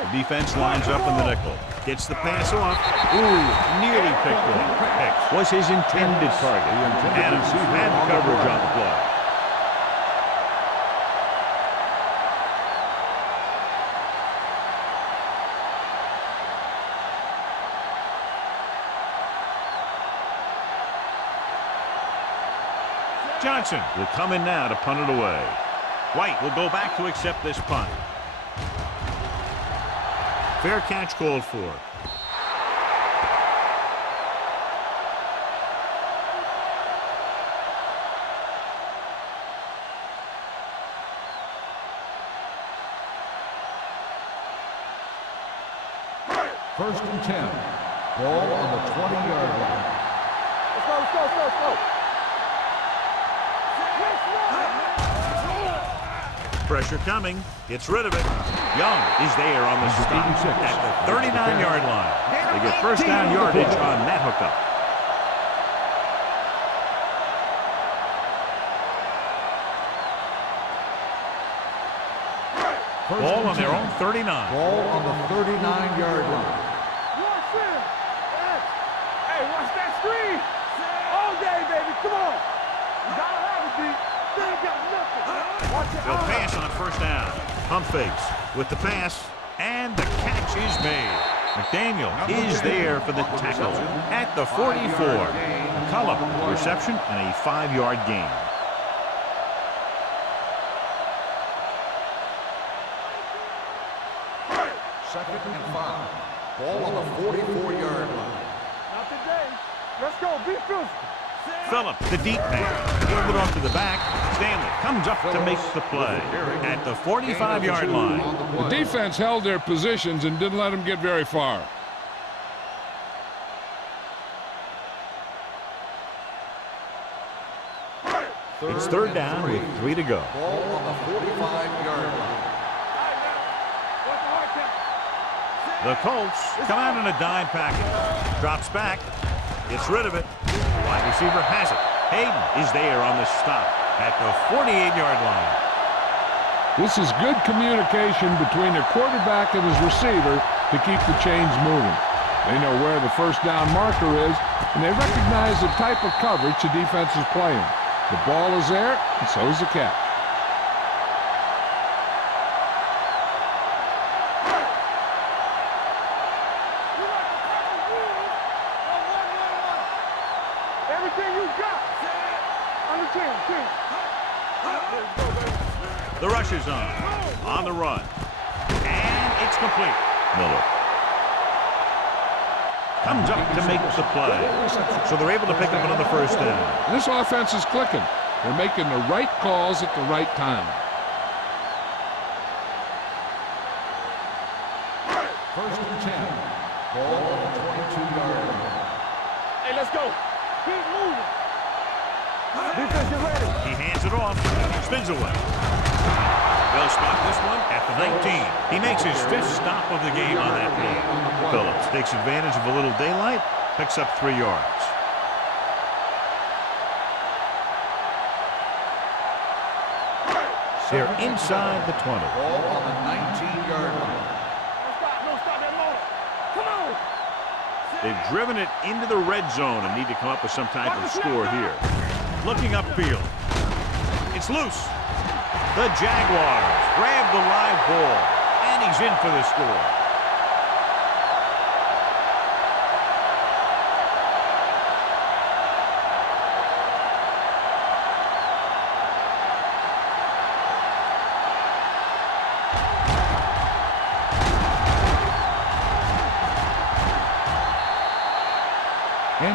The defense lines up in the nickel. Gets the pass off. Ooh, nearly picked off. Pick was his intended target. Adams had the coverage on the play. Johnson will come in now to punt it away. White will go back to accept this punt. Fair catch called for. First and 10. Ball on the 20-yard line. Let's go. Pressure coming. Gets rid of it. Young is there on the stop at the 39-yard line. They get first down yardage on that hookup. Ball on their own 39. Ball on the 39-yard line. Hey, watch that screen. All day, baby. Come on. You gotta have it, D. They ain't got nothing. Watch it. They'll pass on first down. Pump fakes with the pass, and the catch is made. McDaniel is there for the tackle at the 44. McCullum, reception, and a 5-yard gain. Second and 5. Ball on the 44-yard line. Not today. Let's go. Be physical. Phillips, the deep man, gave it off to the back. Stanley comes up to make the play at the 45-yard line. The defense held their positions and didn't let them get very far. It's third down with 3 to go. Ball on the 45-yard line. The Colts come out in a dime package. Drops back. Gets rid of it. Wide receiver has it. Hayden is there on the stop at the 48-yard line. This is good communication between the quarterback and his receiver to keep the chains moving. They know where the first down marker is, and they recognize the type of coverage the defense is playing. The ball is there, and so is the catch. Everything you got. On the team. The rush is on the run. And it's complete. Miller comes up to make the play. So they're able to pick up another first down. This offense is clicking. They're making the right calls at the right time. First and 10. Ball on the 22-yard line. Hey, let's go. Keep moving. Defense, you ready? He hands it off. Spins away. They'll spot this one at the 19. He makes his 5th stop of the game on that play. Phillips takes advantage of a little daylight, picks up 3 yards. They're inside the 20. Ball on the 19-yard line. Don't stop that motor. Come on. They've driven it into the red zone and need to come up with some type of score here. Looking upfield. It's loose. The Jaguars grab the live ball, and he's in for the score.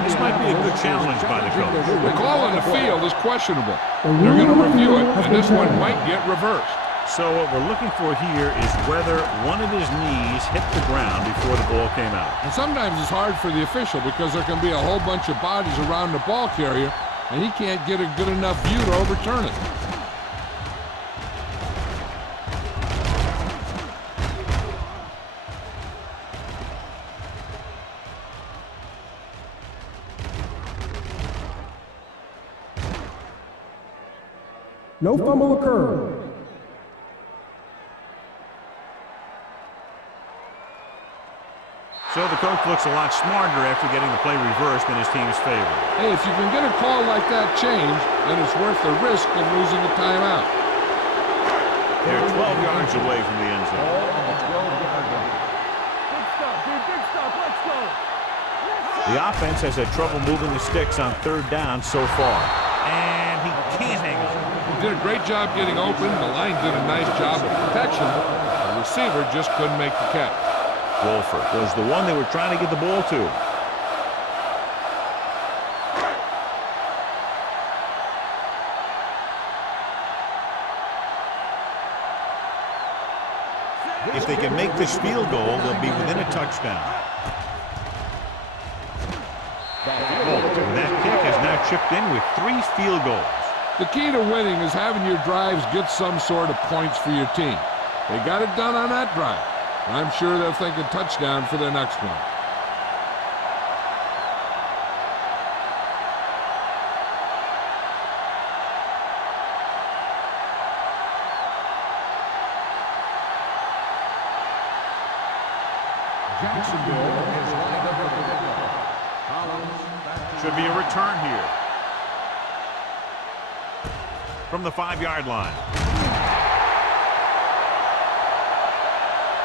This might be a good challenge by the coach. The call on the field is questionable. They're going to review it, and this one might get reversed. So what we're looking for here is whether one of his knees hit the ground before the ball came out. And sometimes it's hard for the official because there can be a whole bunch of bodies around the ball carrier, and he can't get a good enough view to overturn it. No fumble occurred. So the coach looks a lot smarter after getting the play reversed in his team's favor. Hey, if you can get a call like that changed, then it's worth the risk of losing the timeout. They're 12 yards away from the end zone. Ball on the 12-yard line. Big stuff, dude. Big stuff. Let's go. The offense has had trouble moving the sticks on 3rd down so far. And he can't hang on. He did a great job getting open. The line did a nice job of protection. The receiver just couldn't make the catch. Wolford was the one they were trying to get the ball to. If they can make this field goal, they'll be within a touchdown. And that kick has now chipped in with 3 field goals. The key to winning is having your drives get some sort of points for your team. They got it done on that drive. I'm sure they'll think a touchdown for their next one. Jacksonville is lined up at the window. Collins, Should be a return here. From the 5-yard line.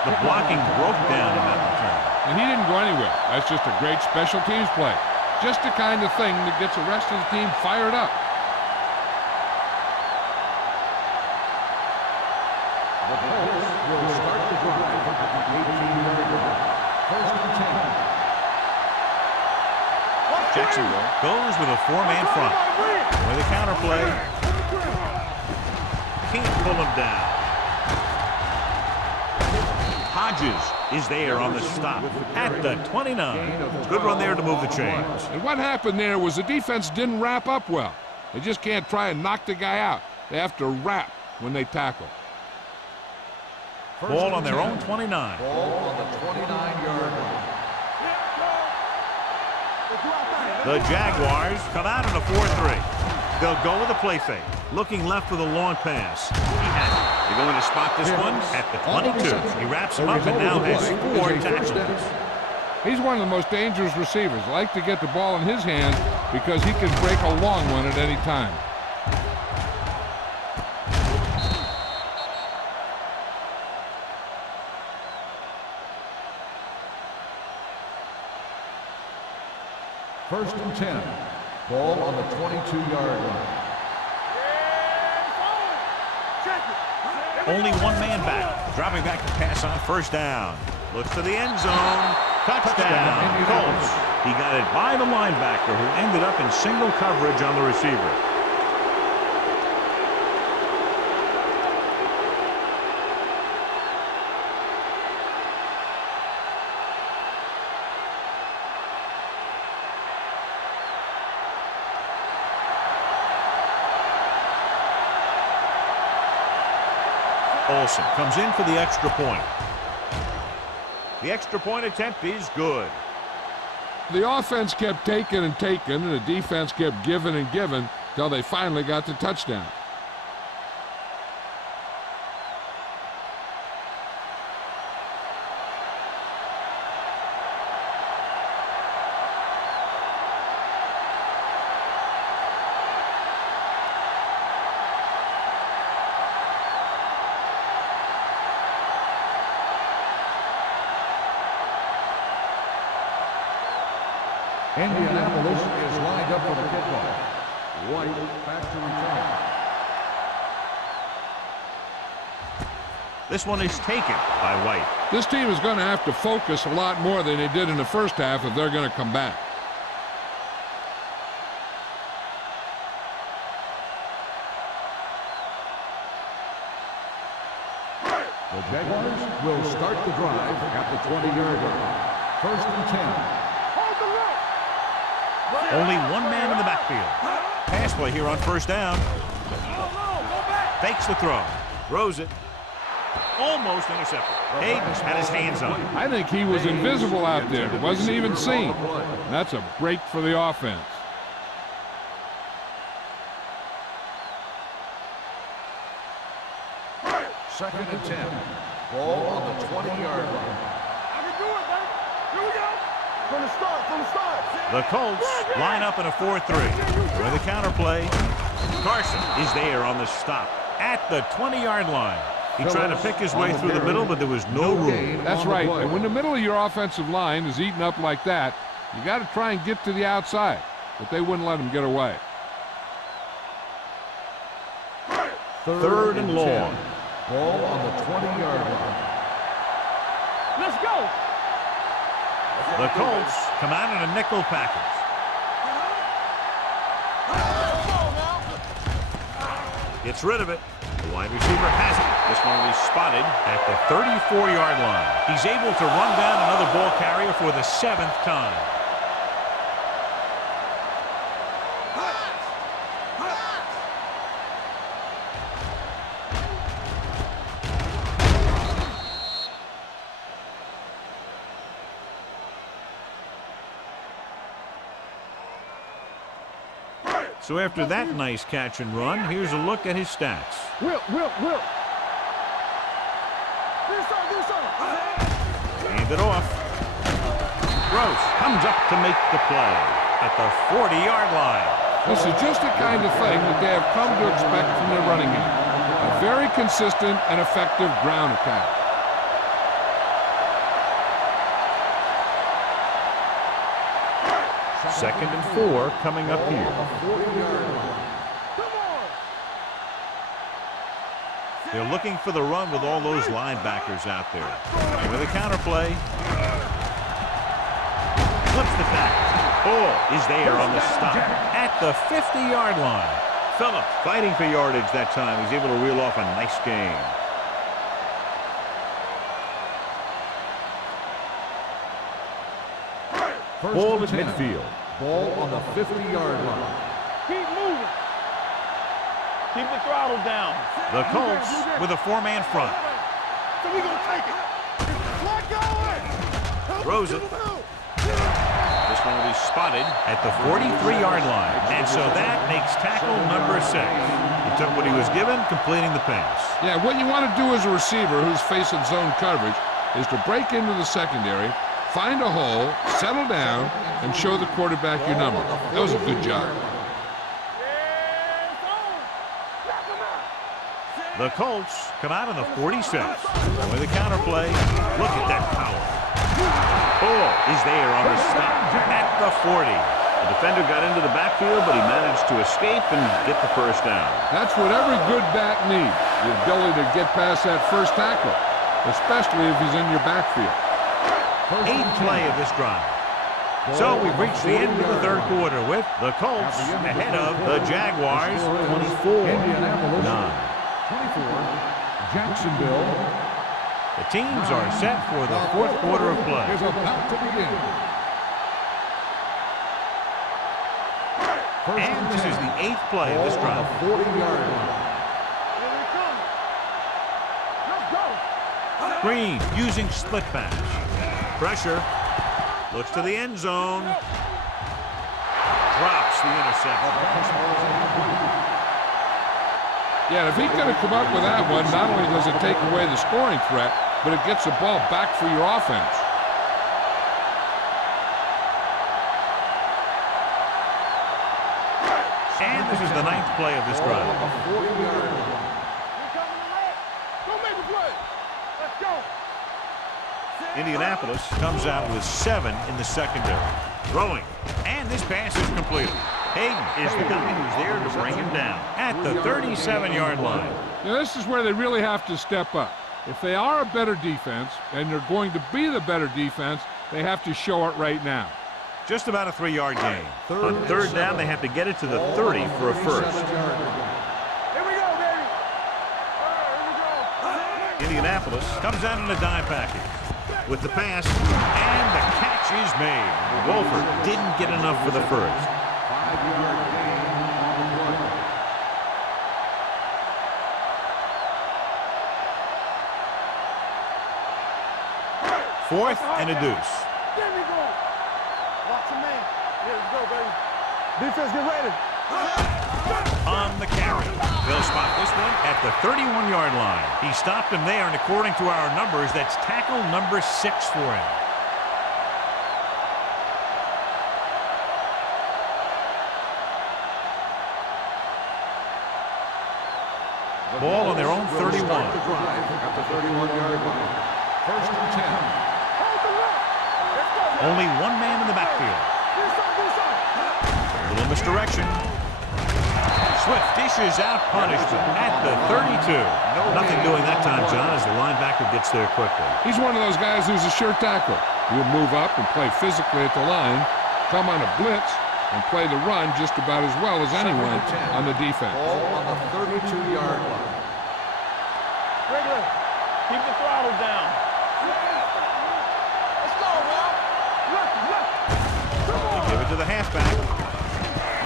The blocking broke down in that return. And he didn't go anywhere. That's just a great special teams play. Just the kind of thing that gets the rest of the team fired up. the Colts will start the drive at the 18-yard line. First and 10. Jacksonville goes with a 4-man front. With a counterplay. Can't pull him down. Hodges is there on the stop at the 29. Good run there to move the chains. And what happened there was the defense didn't wrap up well. They just can't try and knock the guy out. They have to wrap when they tackle. Ball on their own 29. Ball on the 29-yard line. The Jaguars come out in a 4-3. They'll go with a play fake. Looking left with a long pass. He had it. They're going to spot this one at the 22. He wraps him up and now has 4 tackles. He's one of the most dangerous receivers. I like to get the ball in his hands because he can break a long one at any time. First and 10. Ball on the 22-yard line. Only one man back. Dropping back to pass on first down. Looks to the end zone. Touchdown. Colts. He got it by the linebacker who ended up in single coverage on the receiver. Olsen comes in for the extra point. The extra point attempt is good. The offense kept taking and taking, and the defense kept giving and giving till they finally got the touchdown. Indianapolis is lined up for the kickoff. White back to return. This one is taken by White. This team is going to have to focus a lot more than they did in the first half if they're going to come back. The Jaguars will start the drive at the 20-yard line. First and 10. Only one man in the backfield. Pass play here on first down. Fakes the throw. Throws it. Almost intercepted. Hayden had his hands on it. I think he was invisible out there. Wasn't even seen. That's a break for the offense. Second and 10. Ball on the 20-yard line. I can do it, baby. Here we go. From the start. The Colts line up in a 4-3. With a counter play. Carson is there on the stop at the 20-yard line. He tried to pick his way through the middle, but there was no room. That's right. And when the middle of your offensive line is eaten up like that, you got to try and get to the outside. But they wouldn't let him get away. Third and long. Ball on the 20-yard line. Let's go. The Colts come out in a nickel package. Gets rid of it. The wide receiver has it. This one will be spotted at the 34-yard line. He's able to run down another ball carrier for the 7th time. So after that nice catch and run, here's a look at his stats. Will. Hand it off. Gross comes up to make the play at the 40-yard line. This is just the kind of thing that they have come to expect from their running game. A very consistent and effective ground attack. Second and 4 coming up here. They're looking for the run with all those linebackers out there. With a counter play. Flips the tackle. Hall is there on the stop at the 50-yard line. Phillips fighting for yardage that time. He's able to reel off a nice game. Ball at midfield. Ball on the 50-yard line. Keep moving. Keep the throttle down. The Colts with a 4-man front. So we gonna take it. Let go it. Throws it. This one will be spotted at the 43-yard line. And so that makes tackle number 6. He took what he was given, completing the pass. Yeah, what you want to do as a receiver who's facing zone coverage is to break into the secondary, find a hole, settle down, and show the quarterback your number. That was a good job. The Colts come out on the 46. With the counterplay, look at that power. Ball is there on the stop at the 40. The defender got into the backfield, but he managed to escape and get the first down. That's what every good back needs, the ability to get past that first tackle, especially if he's in your backfield. Eighth play of this drive. So we've reached the end of the third quarter with the Colts ahead of the Jaguars 24-9. 24, Jacksonville. The teams are set for the fourth quarter of play. Is about to begin. And this is the eighth play of this drive. 40-yard line. Green using split pass. Pressure. Looks to the end zone. Drops the interception. Yeah, if he could have come up with that one, not only does it take away the scoring threat, but it gets the ball back for your offense. And this is the ninth play of this drive. Indianapolis comes out with 7 in the secondary. Throwing. And this pass is completed. Hayden is the guy who's there to bring him down at the 37-yard line. Now, this is where they really have to step up. If they are a better defense, and they're going to be the better defense, they have to show it right now. Just about a 3-yard gain. On third down, they have to get it to the 30 for a first. Here we go, baby. All right, here we go. Indianapolis comes out in a dime package with the pass, and the catch is made. Wolford didn't get enough for the first. 5-yard gain on the play. Fourth and a deuce. There we go. Watch him, man. Here we go, baby. Defense, get ready. On the carry. They'll spot this one at the 31-yard line. He stopped him there, and according to our numbers, that's tackle number 6 for him. Ball on their own 31. Start the drive at the 31-yard line. First and 10. Only one man in the backfield. A little misdirection. Swift dishes out punishment at the 32. Nothing doing that time, John, as the linebacker gets there quickly. He's one of those guys who's a sure tackler. He'll move up and play physically at the line, come on a blitz, and play the run just about as well as anyone on the defense. Ball on the 32-yard line. Regular. Keep the throttle down. Let's go, Rob. They give it to the halfback.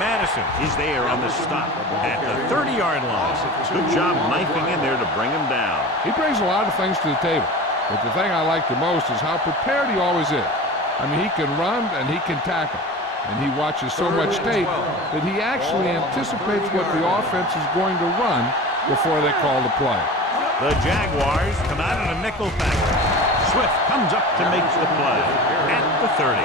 Madison is there on the stop at the 30-yard line. Good job knifing in there to bring him down. He brings a lot of things to the table, but the thing I like the most is how prepared he always is. I mean, he can run and he can tackle, and he watches so much tape that he actually anticipates what the offense is going to run before they call the play. The Jaguars come out in a nickel package. Swift comes up to make the play at the 30.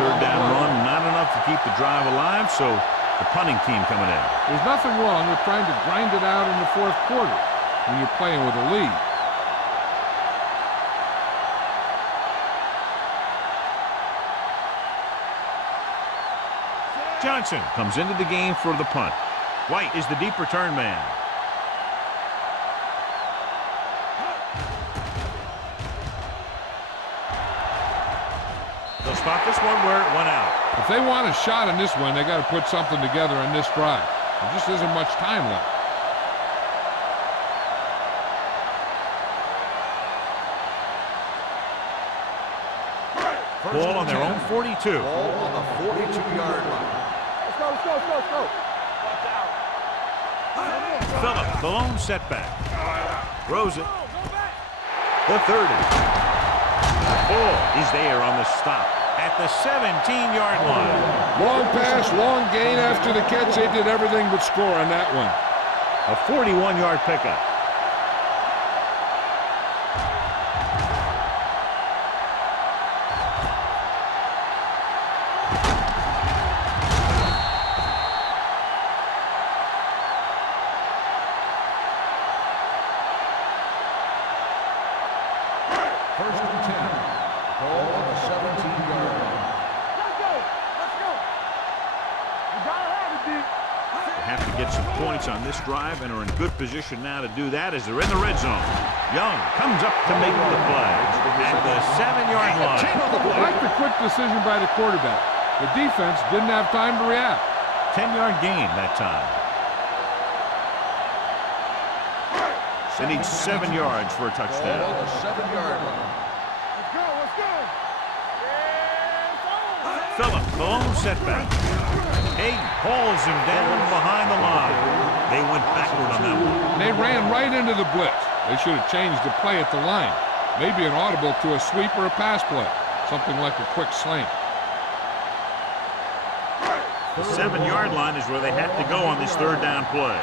Third down run, not enough to keep the drive alive, so the punting team coming in. There's nothing wrong with trying to grind it out in the fourth quarter when you're playing with a lead. Johnson comes into the game for the punt. White is the deep return man. They'll spot this one where it went out. If they want a shot in this one, they got to put something together on this drive. There just isn't much time left. Ball on their own 42. Ball on the 42-yard line. Let's go, let's go, let's go, let's go. Watch out. Phillip, the lone setback. Throws it. The 30. Ball is there on the stop at the 17-yard line. Long pass, long gain after the catch. They did everything but score on that one. A 41-yard pickup. have to get some points on this drive and are in good position now to do that as they're in the red zone. Young comes up to make the play at the 7-yard line. I like the quick decision by the quarterback. The defense didn't have time to react. 10-yard gain that time. They need 7 yards for a touchdown. Ball on the 7-yard line. Let's go, let's go. Phillip, the lone setback. Haig hauls him down behind the line. They went backward on that one. They ran right into the blitz. They should have changed the play at the line. Maybe an audible to a sweep or a pass play. Something like a quick slant. The 7-yard line is where they have to go on this third down play.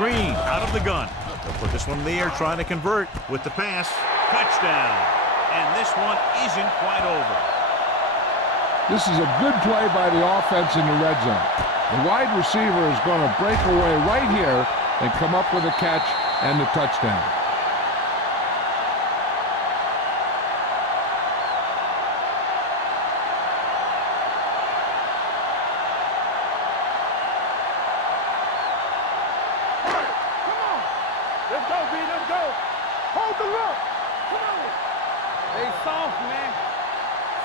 Green out of the gun. They'll put this one in the air trying to convert with the pass. Touchdown. And this one isn't quite over. This is a good play by the offense in the red zone. The wide receiver is going to break away right here and come up with a catch and the touchdown. Let's go, B, let's go. Hold the look. Come on. They soft, man.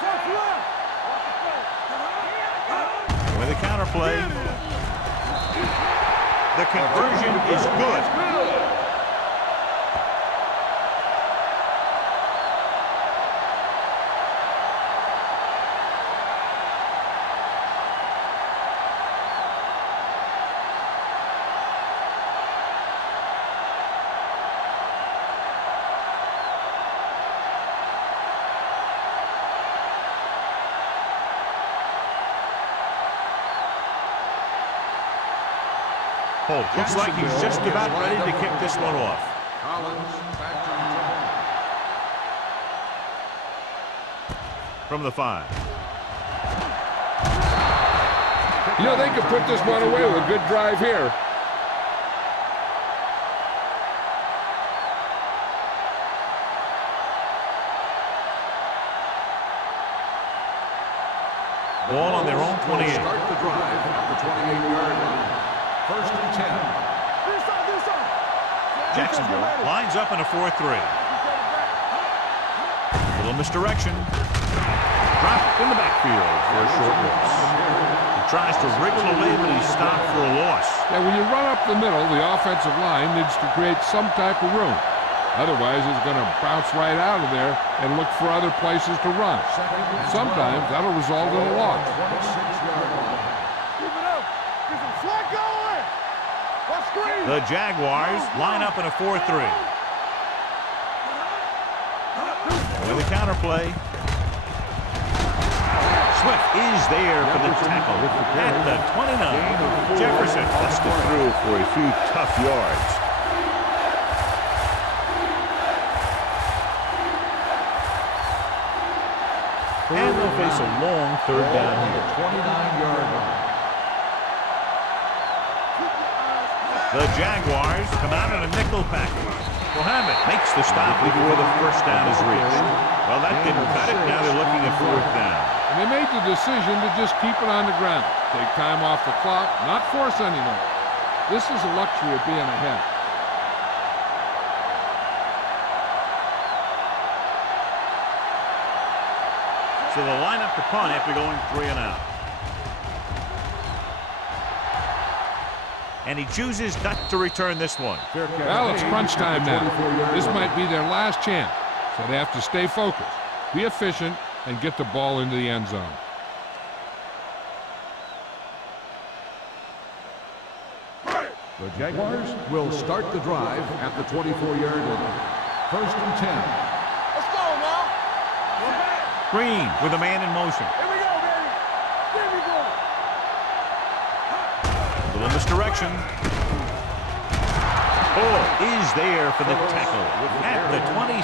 Soft look. With the counter play. The conversion is good. Looks like he's just about ready to kick this one off. Collins back to return. From the 5. You know, they could put this one away with a good drive here. Ball on their own 28. Start the drive at the 28-yard line. First and 10. Jacksonville lines up in a 4-3. Little misdirection. Dropped in the backfield for a short loss. He tries to wriggle away, but he's stopped for a loss. Yeah, when you run up the middle, the offensive line needs to create some type of room. Otherwise, it's going to bounce right out of there and look for other places to run. Sometimes that'll result in a loss. 26-yard line. Keep it up. Get some slack going. Let's screen. The Jaguars line up in a 4-3. With a counter play. Swift is there for the tackle at the 29. Jefferson busted through for a few tough yards. And they'll face a long third down here. 29-yard line. The Jaguars come out in a nickel package. Mohammed makes the stop before the first down is reached. Well, that didn't cut it. Now they're looking at fourth down. And they made the decision to just keep it on the ground. Take time off the clock, not force anything. This is a luxury of being ahead. So they'll line up to punt after going 3 and out. And he chooses not to return this one. Well, it's crunch time now. This might be their last chance, so they have to stay focused, be efficient, and get the ball into the end zone. The Jaguars will start the drive at the 24-yard line. First and 10. Let's go now. Green with a man in motion. Here we go, baby. Here we go. A little misdirection. Bull is there for the tackle at the 27.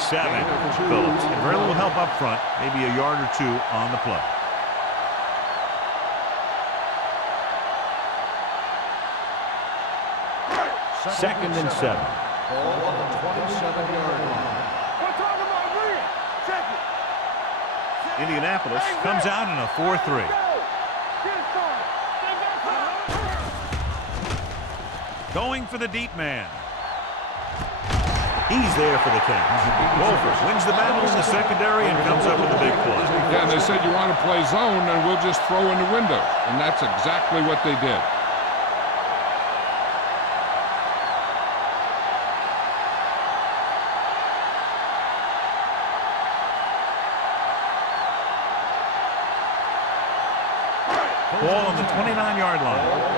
Phillips, and very little help up front, maybe a yard or two on the play. Second and 7. Ball on the 27-yard line. We're talking about real. Check it. Indianapolis comes out in a 4-3. Get it started. Going for the deep man. He's there for the catch. Wolfers wins the battle in the secondary and comes up with a big play. Yeah, they said you want to play zone, and we'll just throw in the window. And that's exactly what they did. Ball on the 29-yard line.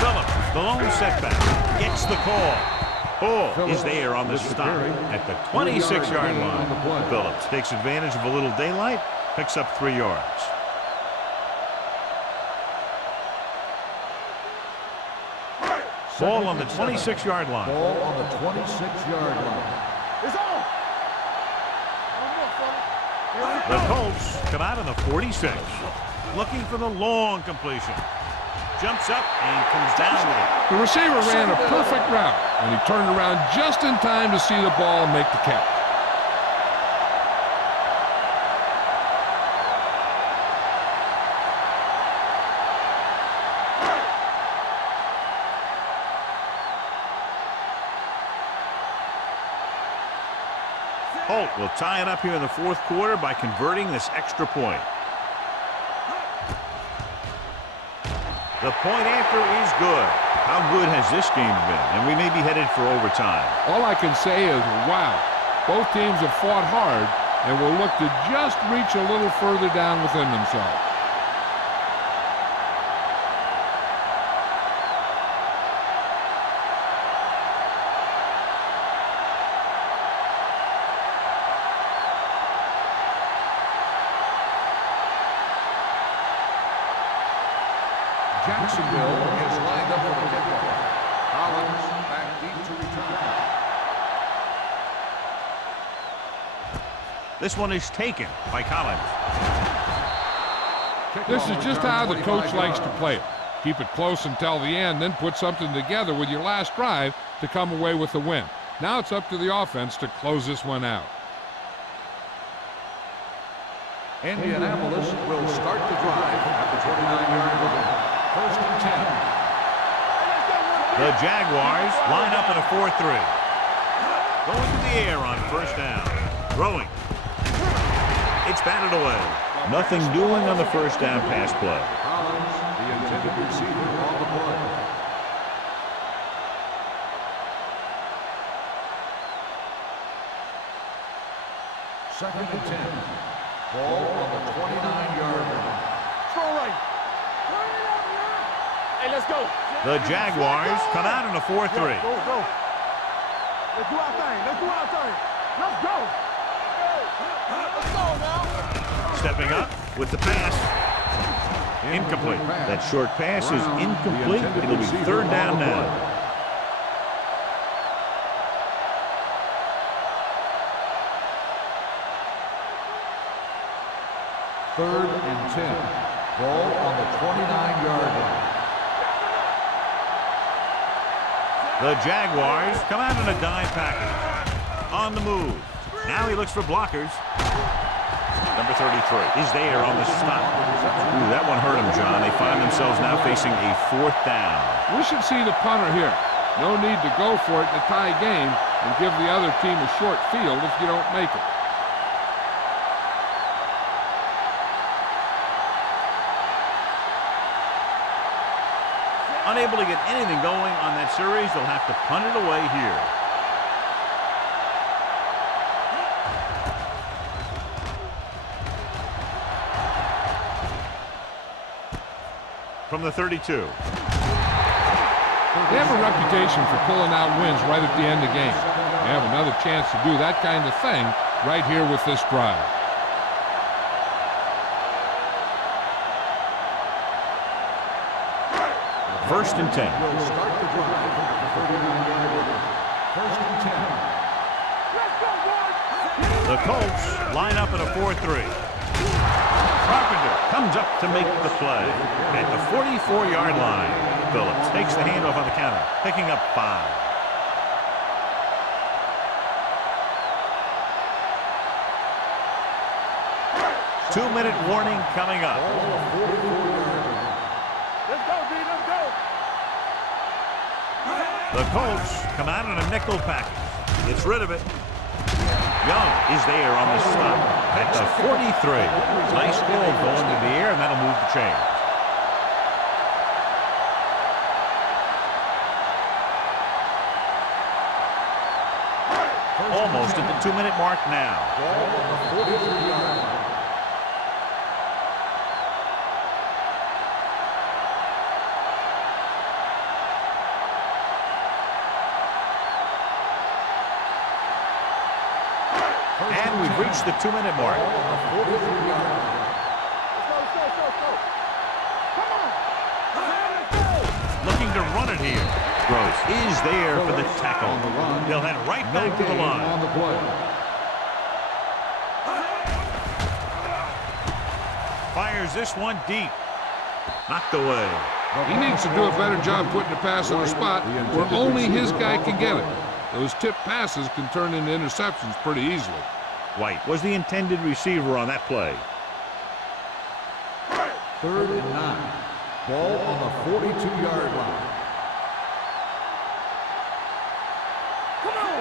Phillips, the lone setback, gets the call. Ball is there on the stop at the 26-yard line. Phillips takes advantage of a little daylight, picks up 3 yards. Ball on the 26-yard line. Ball on the 26-yard line. It's on. The Colts come out of the 46, looking for the long completion. Jumps up and comes down with it. The receiver ran a perfect route, and he turned around just in time to see the ball and make the catch. Holt will tie it up here in the fourth quarter by converting this extra point. The point after is good. How good has this game been? And we may be headed for overtime. All I can say is, wow. Both teams have fought hard and will look to just reach a little further down within themselves. Jacksonville is lined up for the kickoff. Collins back deep to return. This one is taken by Collins. This is just how the coach likes to play it. Keep it close until the end, then put something together with your last drive to come away with the win. Now it's up to the offense to close this one out. Indianapolis will start the drive at the 29-yard line. First and 10. The Jaguars line up in a 4-3. Going to the air on first down. Throwing. It's batted away. Nothing doing on the first down pass play. Collins, the intended receiver on the play. Second and 10. Ball on the 29-yard line. Throw right. Hey, let's go. The Jaguars come out in a 4-3. Go, go. Let's do our thing. Let's do our thing. Let's go. Let's go now. Stepping up with the pass. Incomplete. That short pass is incomplete. It'll be third down now. Third and 10. Ball on the 29-yard line. The Jaguars come out in a dime package. On the move. Now he looks for blockers. Number 33 is there on the stop. Ooh, that one hurt him, John. They find themselves now facing a fourth down. We should see the punter here. No need to go for it in a tie game and give the other team a short field if you don't make it. Unable to get anything going on that series, they'll have to punt it away here. From the 32. They have a reputation for pulling out wins right at the end of games. They have another chance to do that kind of thing right here with this drive. First and 10. Will start the drive at the 39-yard line. First and 10. The Colts line up in a 4-3. Carpenter comes up to make the play at the 44-yard line. Phillips takes the handoff on the counter, picking up 5. 2-minute warning coming up. Let's go, D. Let's go. The Colts come out in a nickel package. Gets rid of it. Young is there on the stop at the 43. Nice ball going to the air, and that'll move the chains. Almost at the 2-minute mark now. Ball on the 43-yard line. And we've reached the 2-minute mark. Ball on the 43-yard line. Let's go. Come on. Let's go. Looking to run it here. Gross is there for the tackle. On the run. They'll head right No back to the gain line. on the play. Fires this one deep. Knocked away. He needs to do a better job putting the pass on a spot where only his guy can get it. Those tip passes can turn into interceptions pretty easily. White was the intended receiver on that play. 3rd and 9. Ball on the 42-yard line.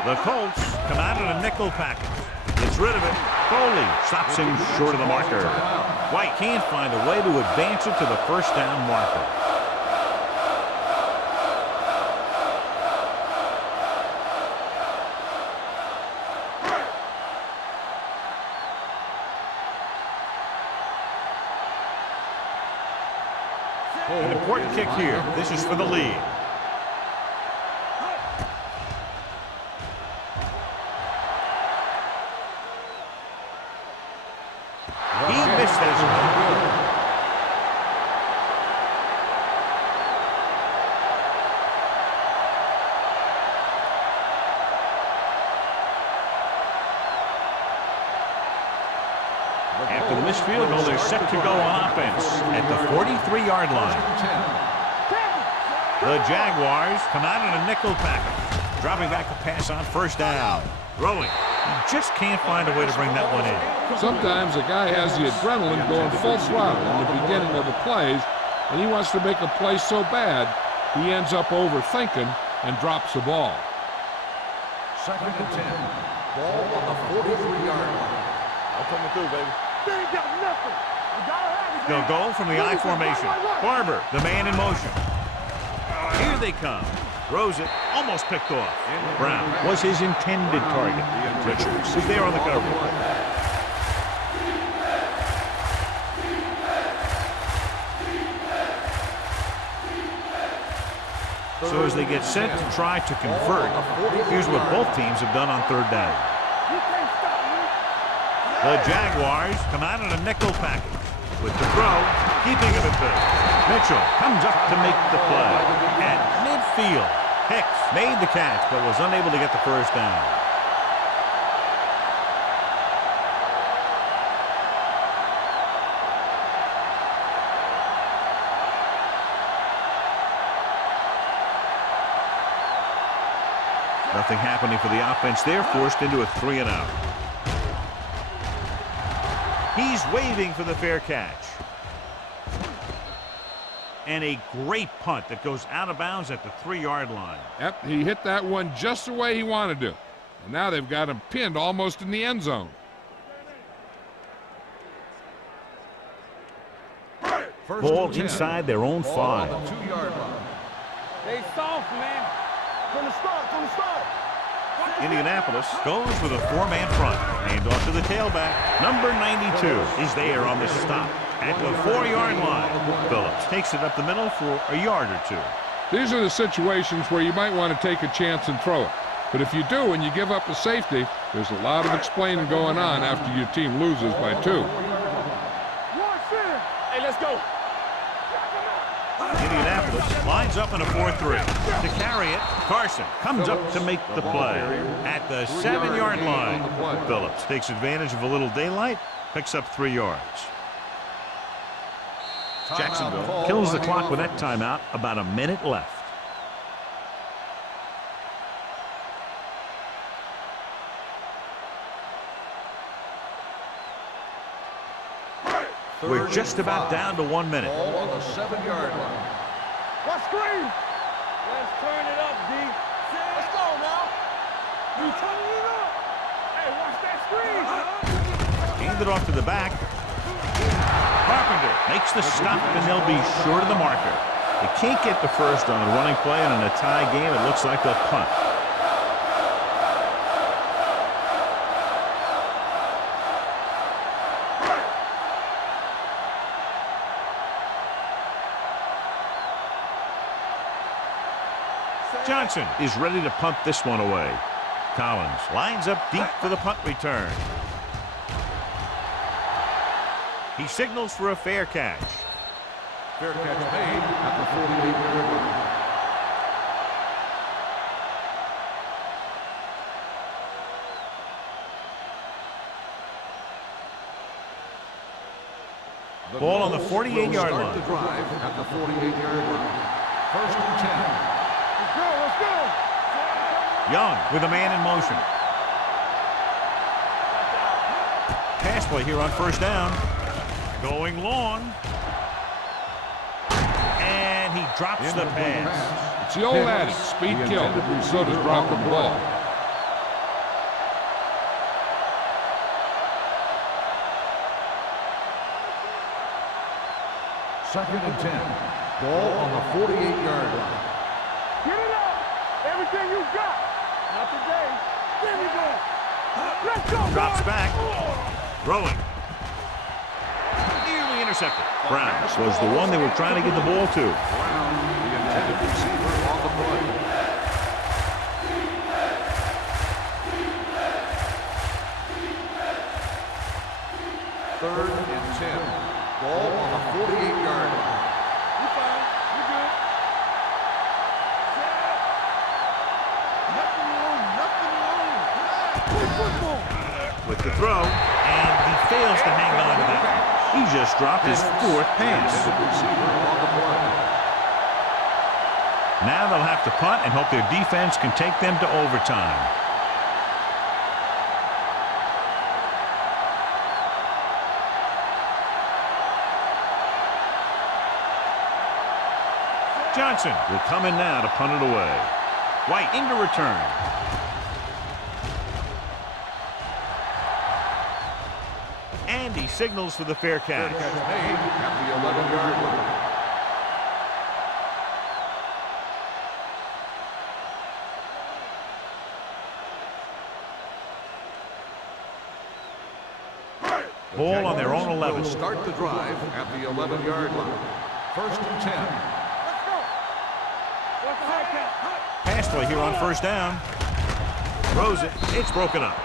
The Colts come out in a nickel package. Gets rid of it. Foley stops him short of the marker. White can't find a way to advance it to the first down marker. An important kick here. This is for the lead. He missed this one. After the missed field goal, they're set to go on offense at the 43-yard line. The Jaguars come out in a nickel package, dropping back the pass on first down. Throwing. He just can't find a way to bring that one in. Sometimes a guy has the adrenaline going full throttle in the beginning of the plays, and he wants to make a play so bad, he ends up overthinking and drops the ball. 2nd and 10. Ball on the 43-yard line. I'm coming through, baby. They ain't got nothing. You gotta have it. They'll go from the I formation. Barber, the man in motion. Here they come. Throws it, almost picked off. Brown was his intended target. Richards is there on the coverage. So as they get set to try to convert, here's what both teams have done on 3rd down. You can't stop me. The Jaguars come out in a nickel package. With the throw, keeping it at bay. Mitchell comes up to make the play. At midfield, Hicks made the catch but was unable to get the first down. Nothing happening for the offense. They're forced into a 3-and-out. He's waving for the fair catch. And a great punt that goes out of bounds at the 3-yard line. Yep, he hit that one just the way he wanted to. And now they've got him pinned almost in the end zone. Ball inside their own 5. On the 2-yard line. They soft, man. From the start. Indianapolis goes with a 4-man front. Hand off to the tailback. Number 92 is there on the stop at the 4-yard line. Phillips takes it up the middle for a yard or 2. These are the situations where you might want to take a chance and throw it. But if you do and you give up a safety, there's a lot of explaining going on after your team loses by 2. Hey, let's go. Indianapolis lines up in a 4-3. To carry it, Carson comes up to make the play at the 7-yard line. Phillips takes advantage of a little daylight, picks up 3 yards. Jacksonville kills the clock with that timeout. About a minute left. We're just about down to 1 minute. Ball on the 7-yard line. What screen? Let's turn it up, D. Let's go now. You turning it up. Hey, watch that screen. Hand it off to the back. Carpenter makes the stop, and they'll be short of the marker. They can't get the first on a running play, and in a tie game, it looks like they'll punt. Johnson is ready to punt this one away. Collins lines up deep for the punt return. He signals for a fair catch. Fair catch made at the 48-yard line. Ball on the 48-yard line. Start the drive at the 48-yard line. First and 10. Let's go, let's go. Young with a man in motion. Pass play here on first down. Going long. And he drops the pass. It's the old adage, speed kills. So does dropping the ball. Second and 10. Ball on the 48-yard line. Get it up. Everything you got. Not today. There we go. Let's go, Drops boys. back. Throwing. Nearly intercepted. Browns was the one they were trying to get the ball to. Brown, the intended receiver on the play. Third and 10. Ball on the 48-yard line. You fine. You good. Nothing wrong. Nothing wrong. Play football. With the throw, and he fails to hang on to that. He just dropped his fourth pass. Intended receiver on the play. Now they'll have to punt and hope their defense can take them to overtime. Johnson will come in now to punt it away. White into return. And he signals for the fair catch. Fair catch made at the 11-yard line. Ball on their own 11. Will start the drive at the 11-yard line. First and 10. Let's go. What's the high count? Pass play here on first down. Throws it. It's broken up.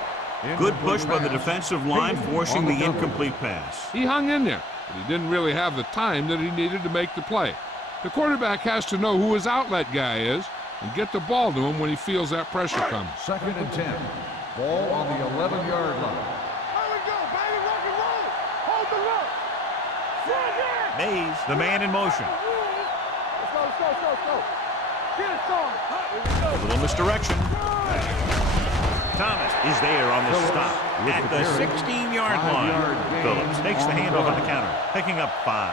Good push by the defensive line, forcing the incomplete pass. He hung in there, but he didn't really have the time that he needed to make the play. The quarterback has to know who his outlet guy is and get the ball to him when he feels that pressure coming. Second and 10. Ball on the 11-yard line. There we go, baby. Rock and roll. Hold the look. Mays, the man in motion. Let's go, let's go, let's go, let's go. Get it started. Here we go. A little misdirection. Thomas is there on the stop at the 16-yard line. Phillips takes the handoff on the counter, picking up 5.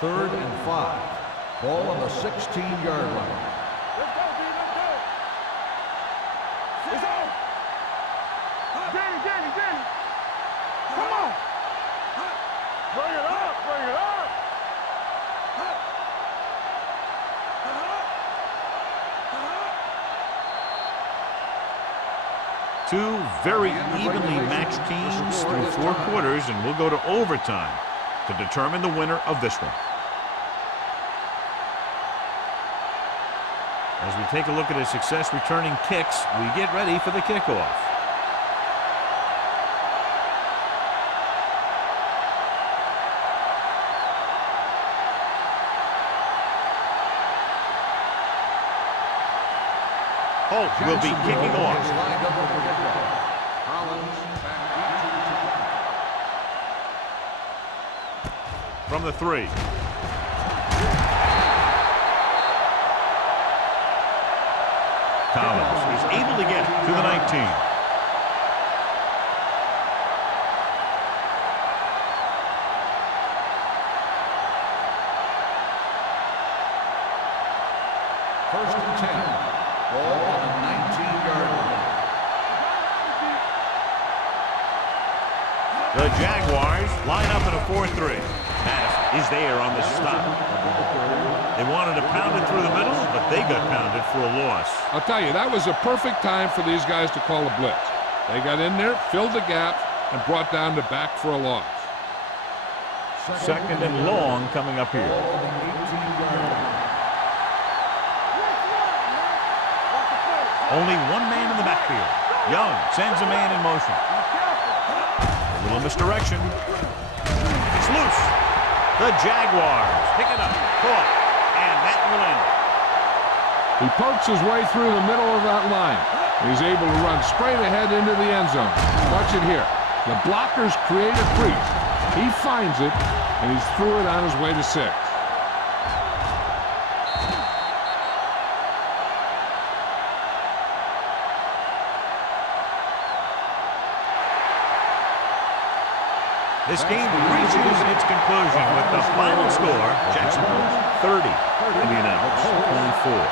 Third and 5. Ball on the 16-yard line. Let's go, D, let's go. It's on. Danny. Come on. Bring it up, bring it up. Two very evenly matched teams through 4 quarters, and we'll go to overtime to determine the winner of this one. As we take a look at his success returning kicks, we get ready for the kickoff. Holt will be kicking off. Lined up for the kickoff. Collins back From the 3. Collins is able to get it. to the 19. First and 10. Ball on the 19-yard line. The Jaguars line up in a 4-3. Madison is there on the stop. They wanted to pound it through the middle, but they got pounded for a loss. I'll tell you, that was a perfect time for these guys to call a blitz. They got in there, filled the gap, and brought down the back for a loss. Second and long coming up here. Only one man in the backfield. Young sends a man in motion. A little misdirection. It's loose. The Jaguars pick it up, caught, and that will end it. He pokes his way through the middle of that line. He's able to run straight ahead into the end zone. Watch it here. The blockers create a crease. He finds it, and he's through it on his way to 6. This game reaches its conclusion with the final score, Jacksonville 30, Indianapolis 24.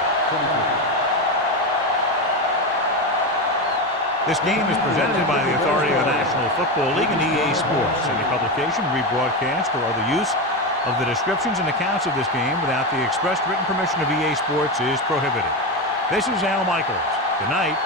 This game is presented by the authority of the National Football League and EA Sports. Any publication, rebroadcast, or other use of the descriptions and accounts of this game without the express written permission of EA Sports is prohibited. This is Al Michaels. Good night.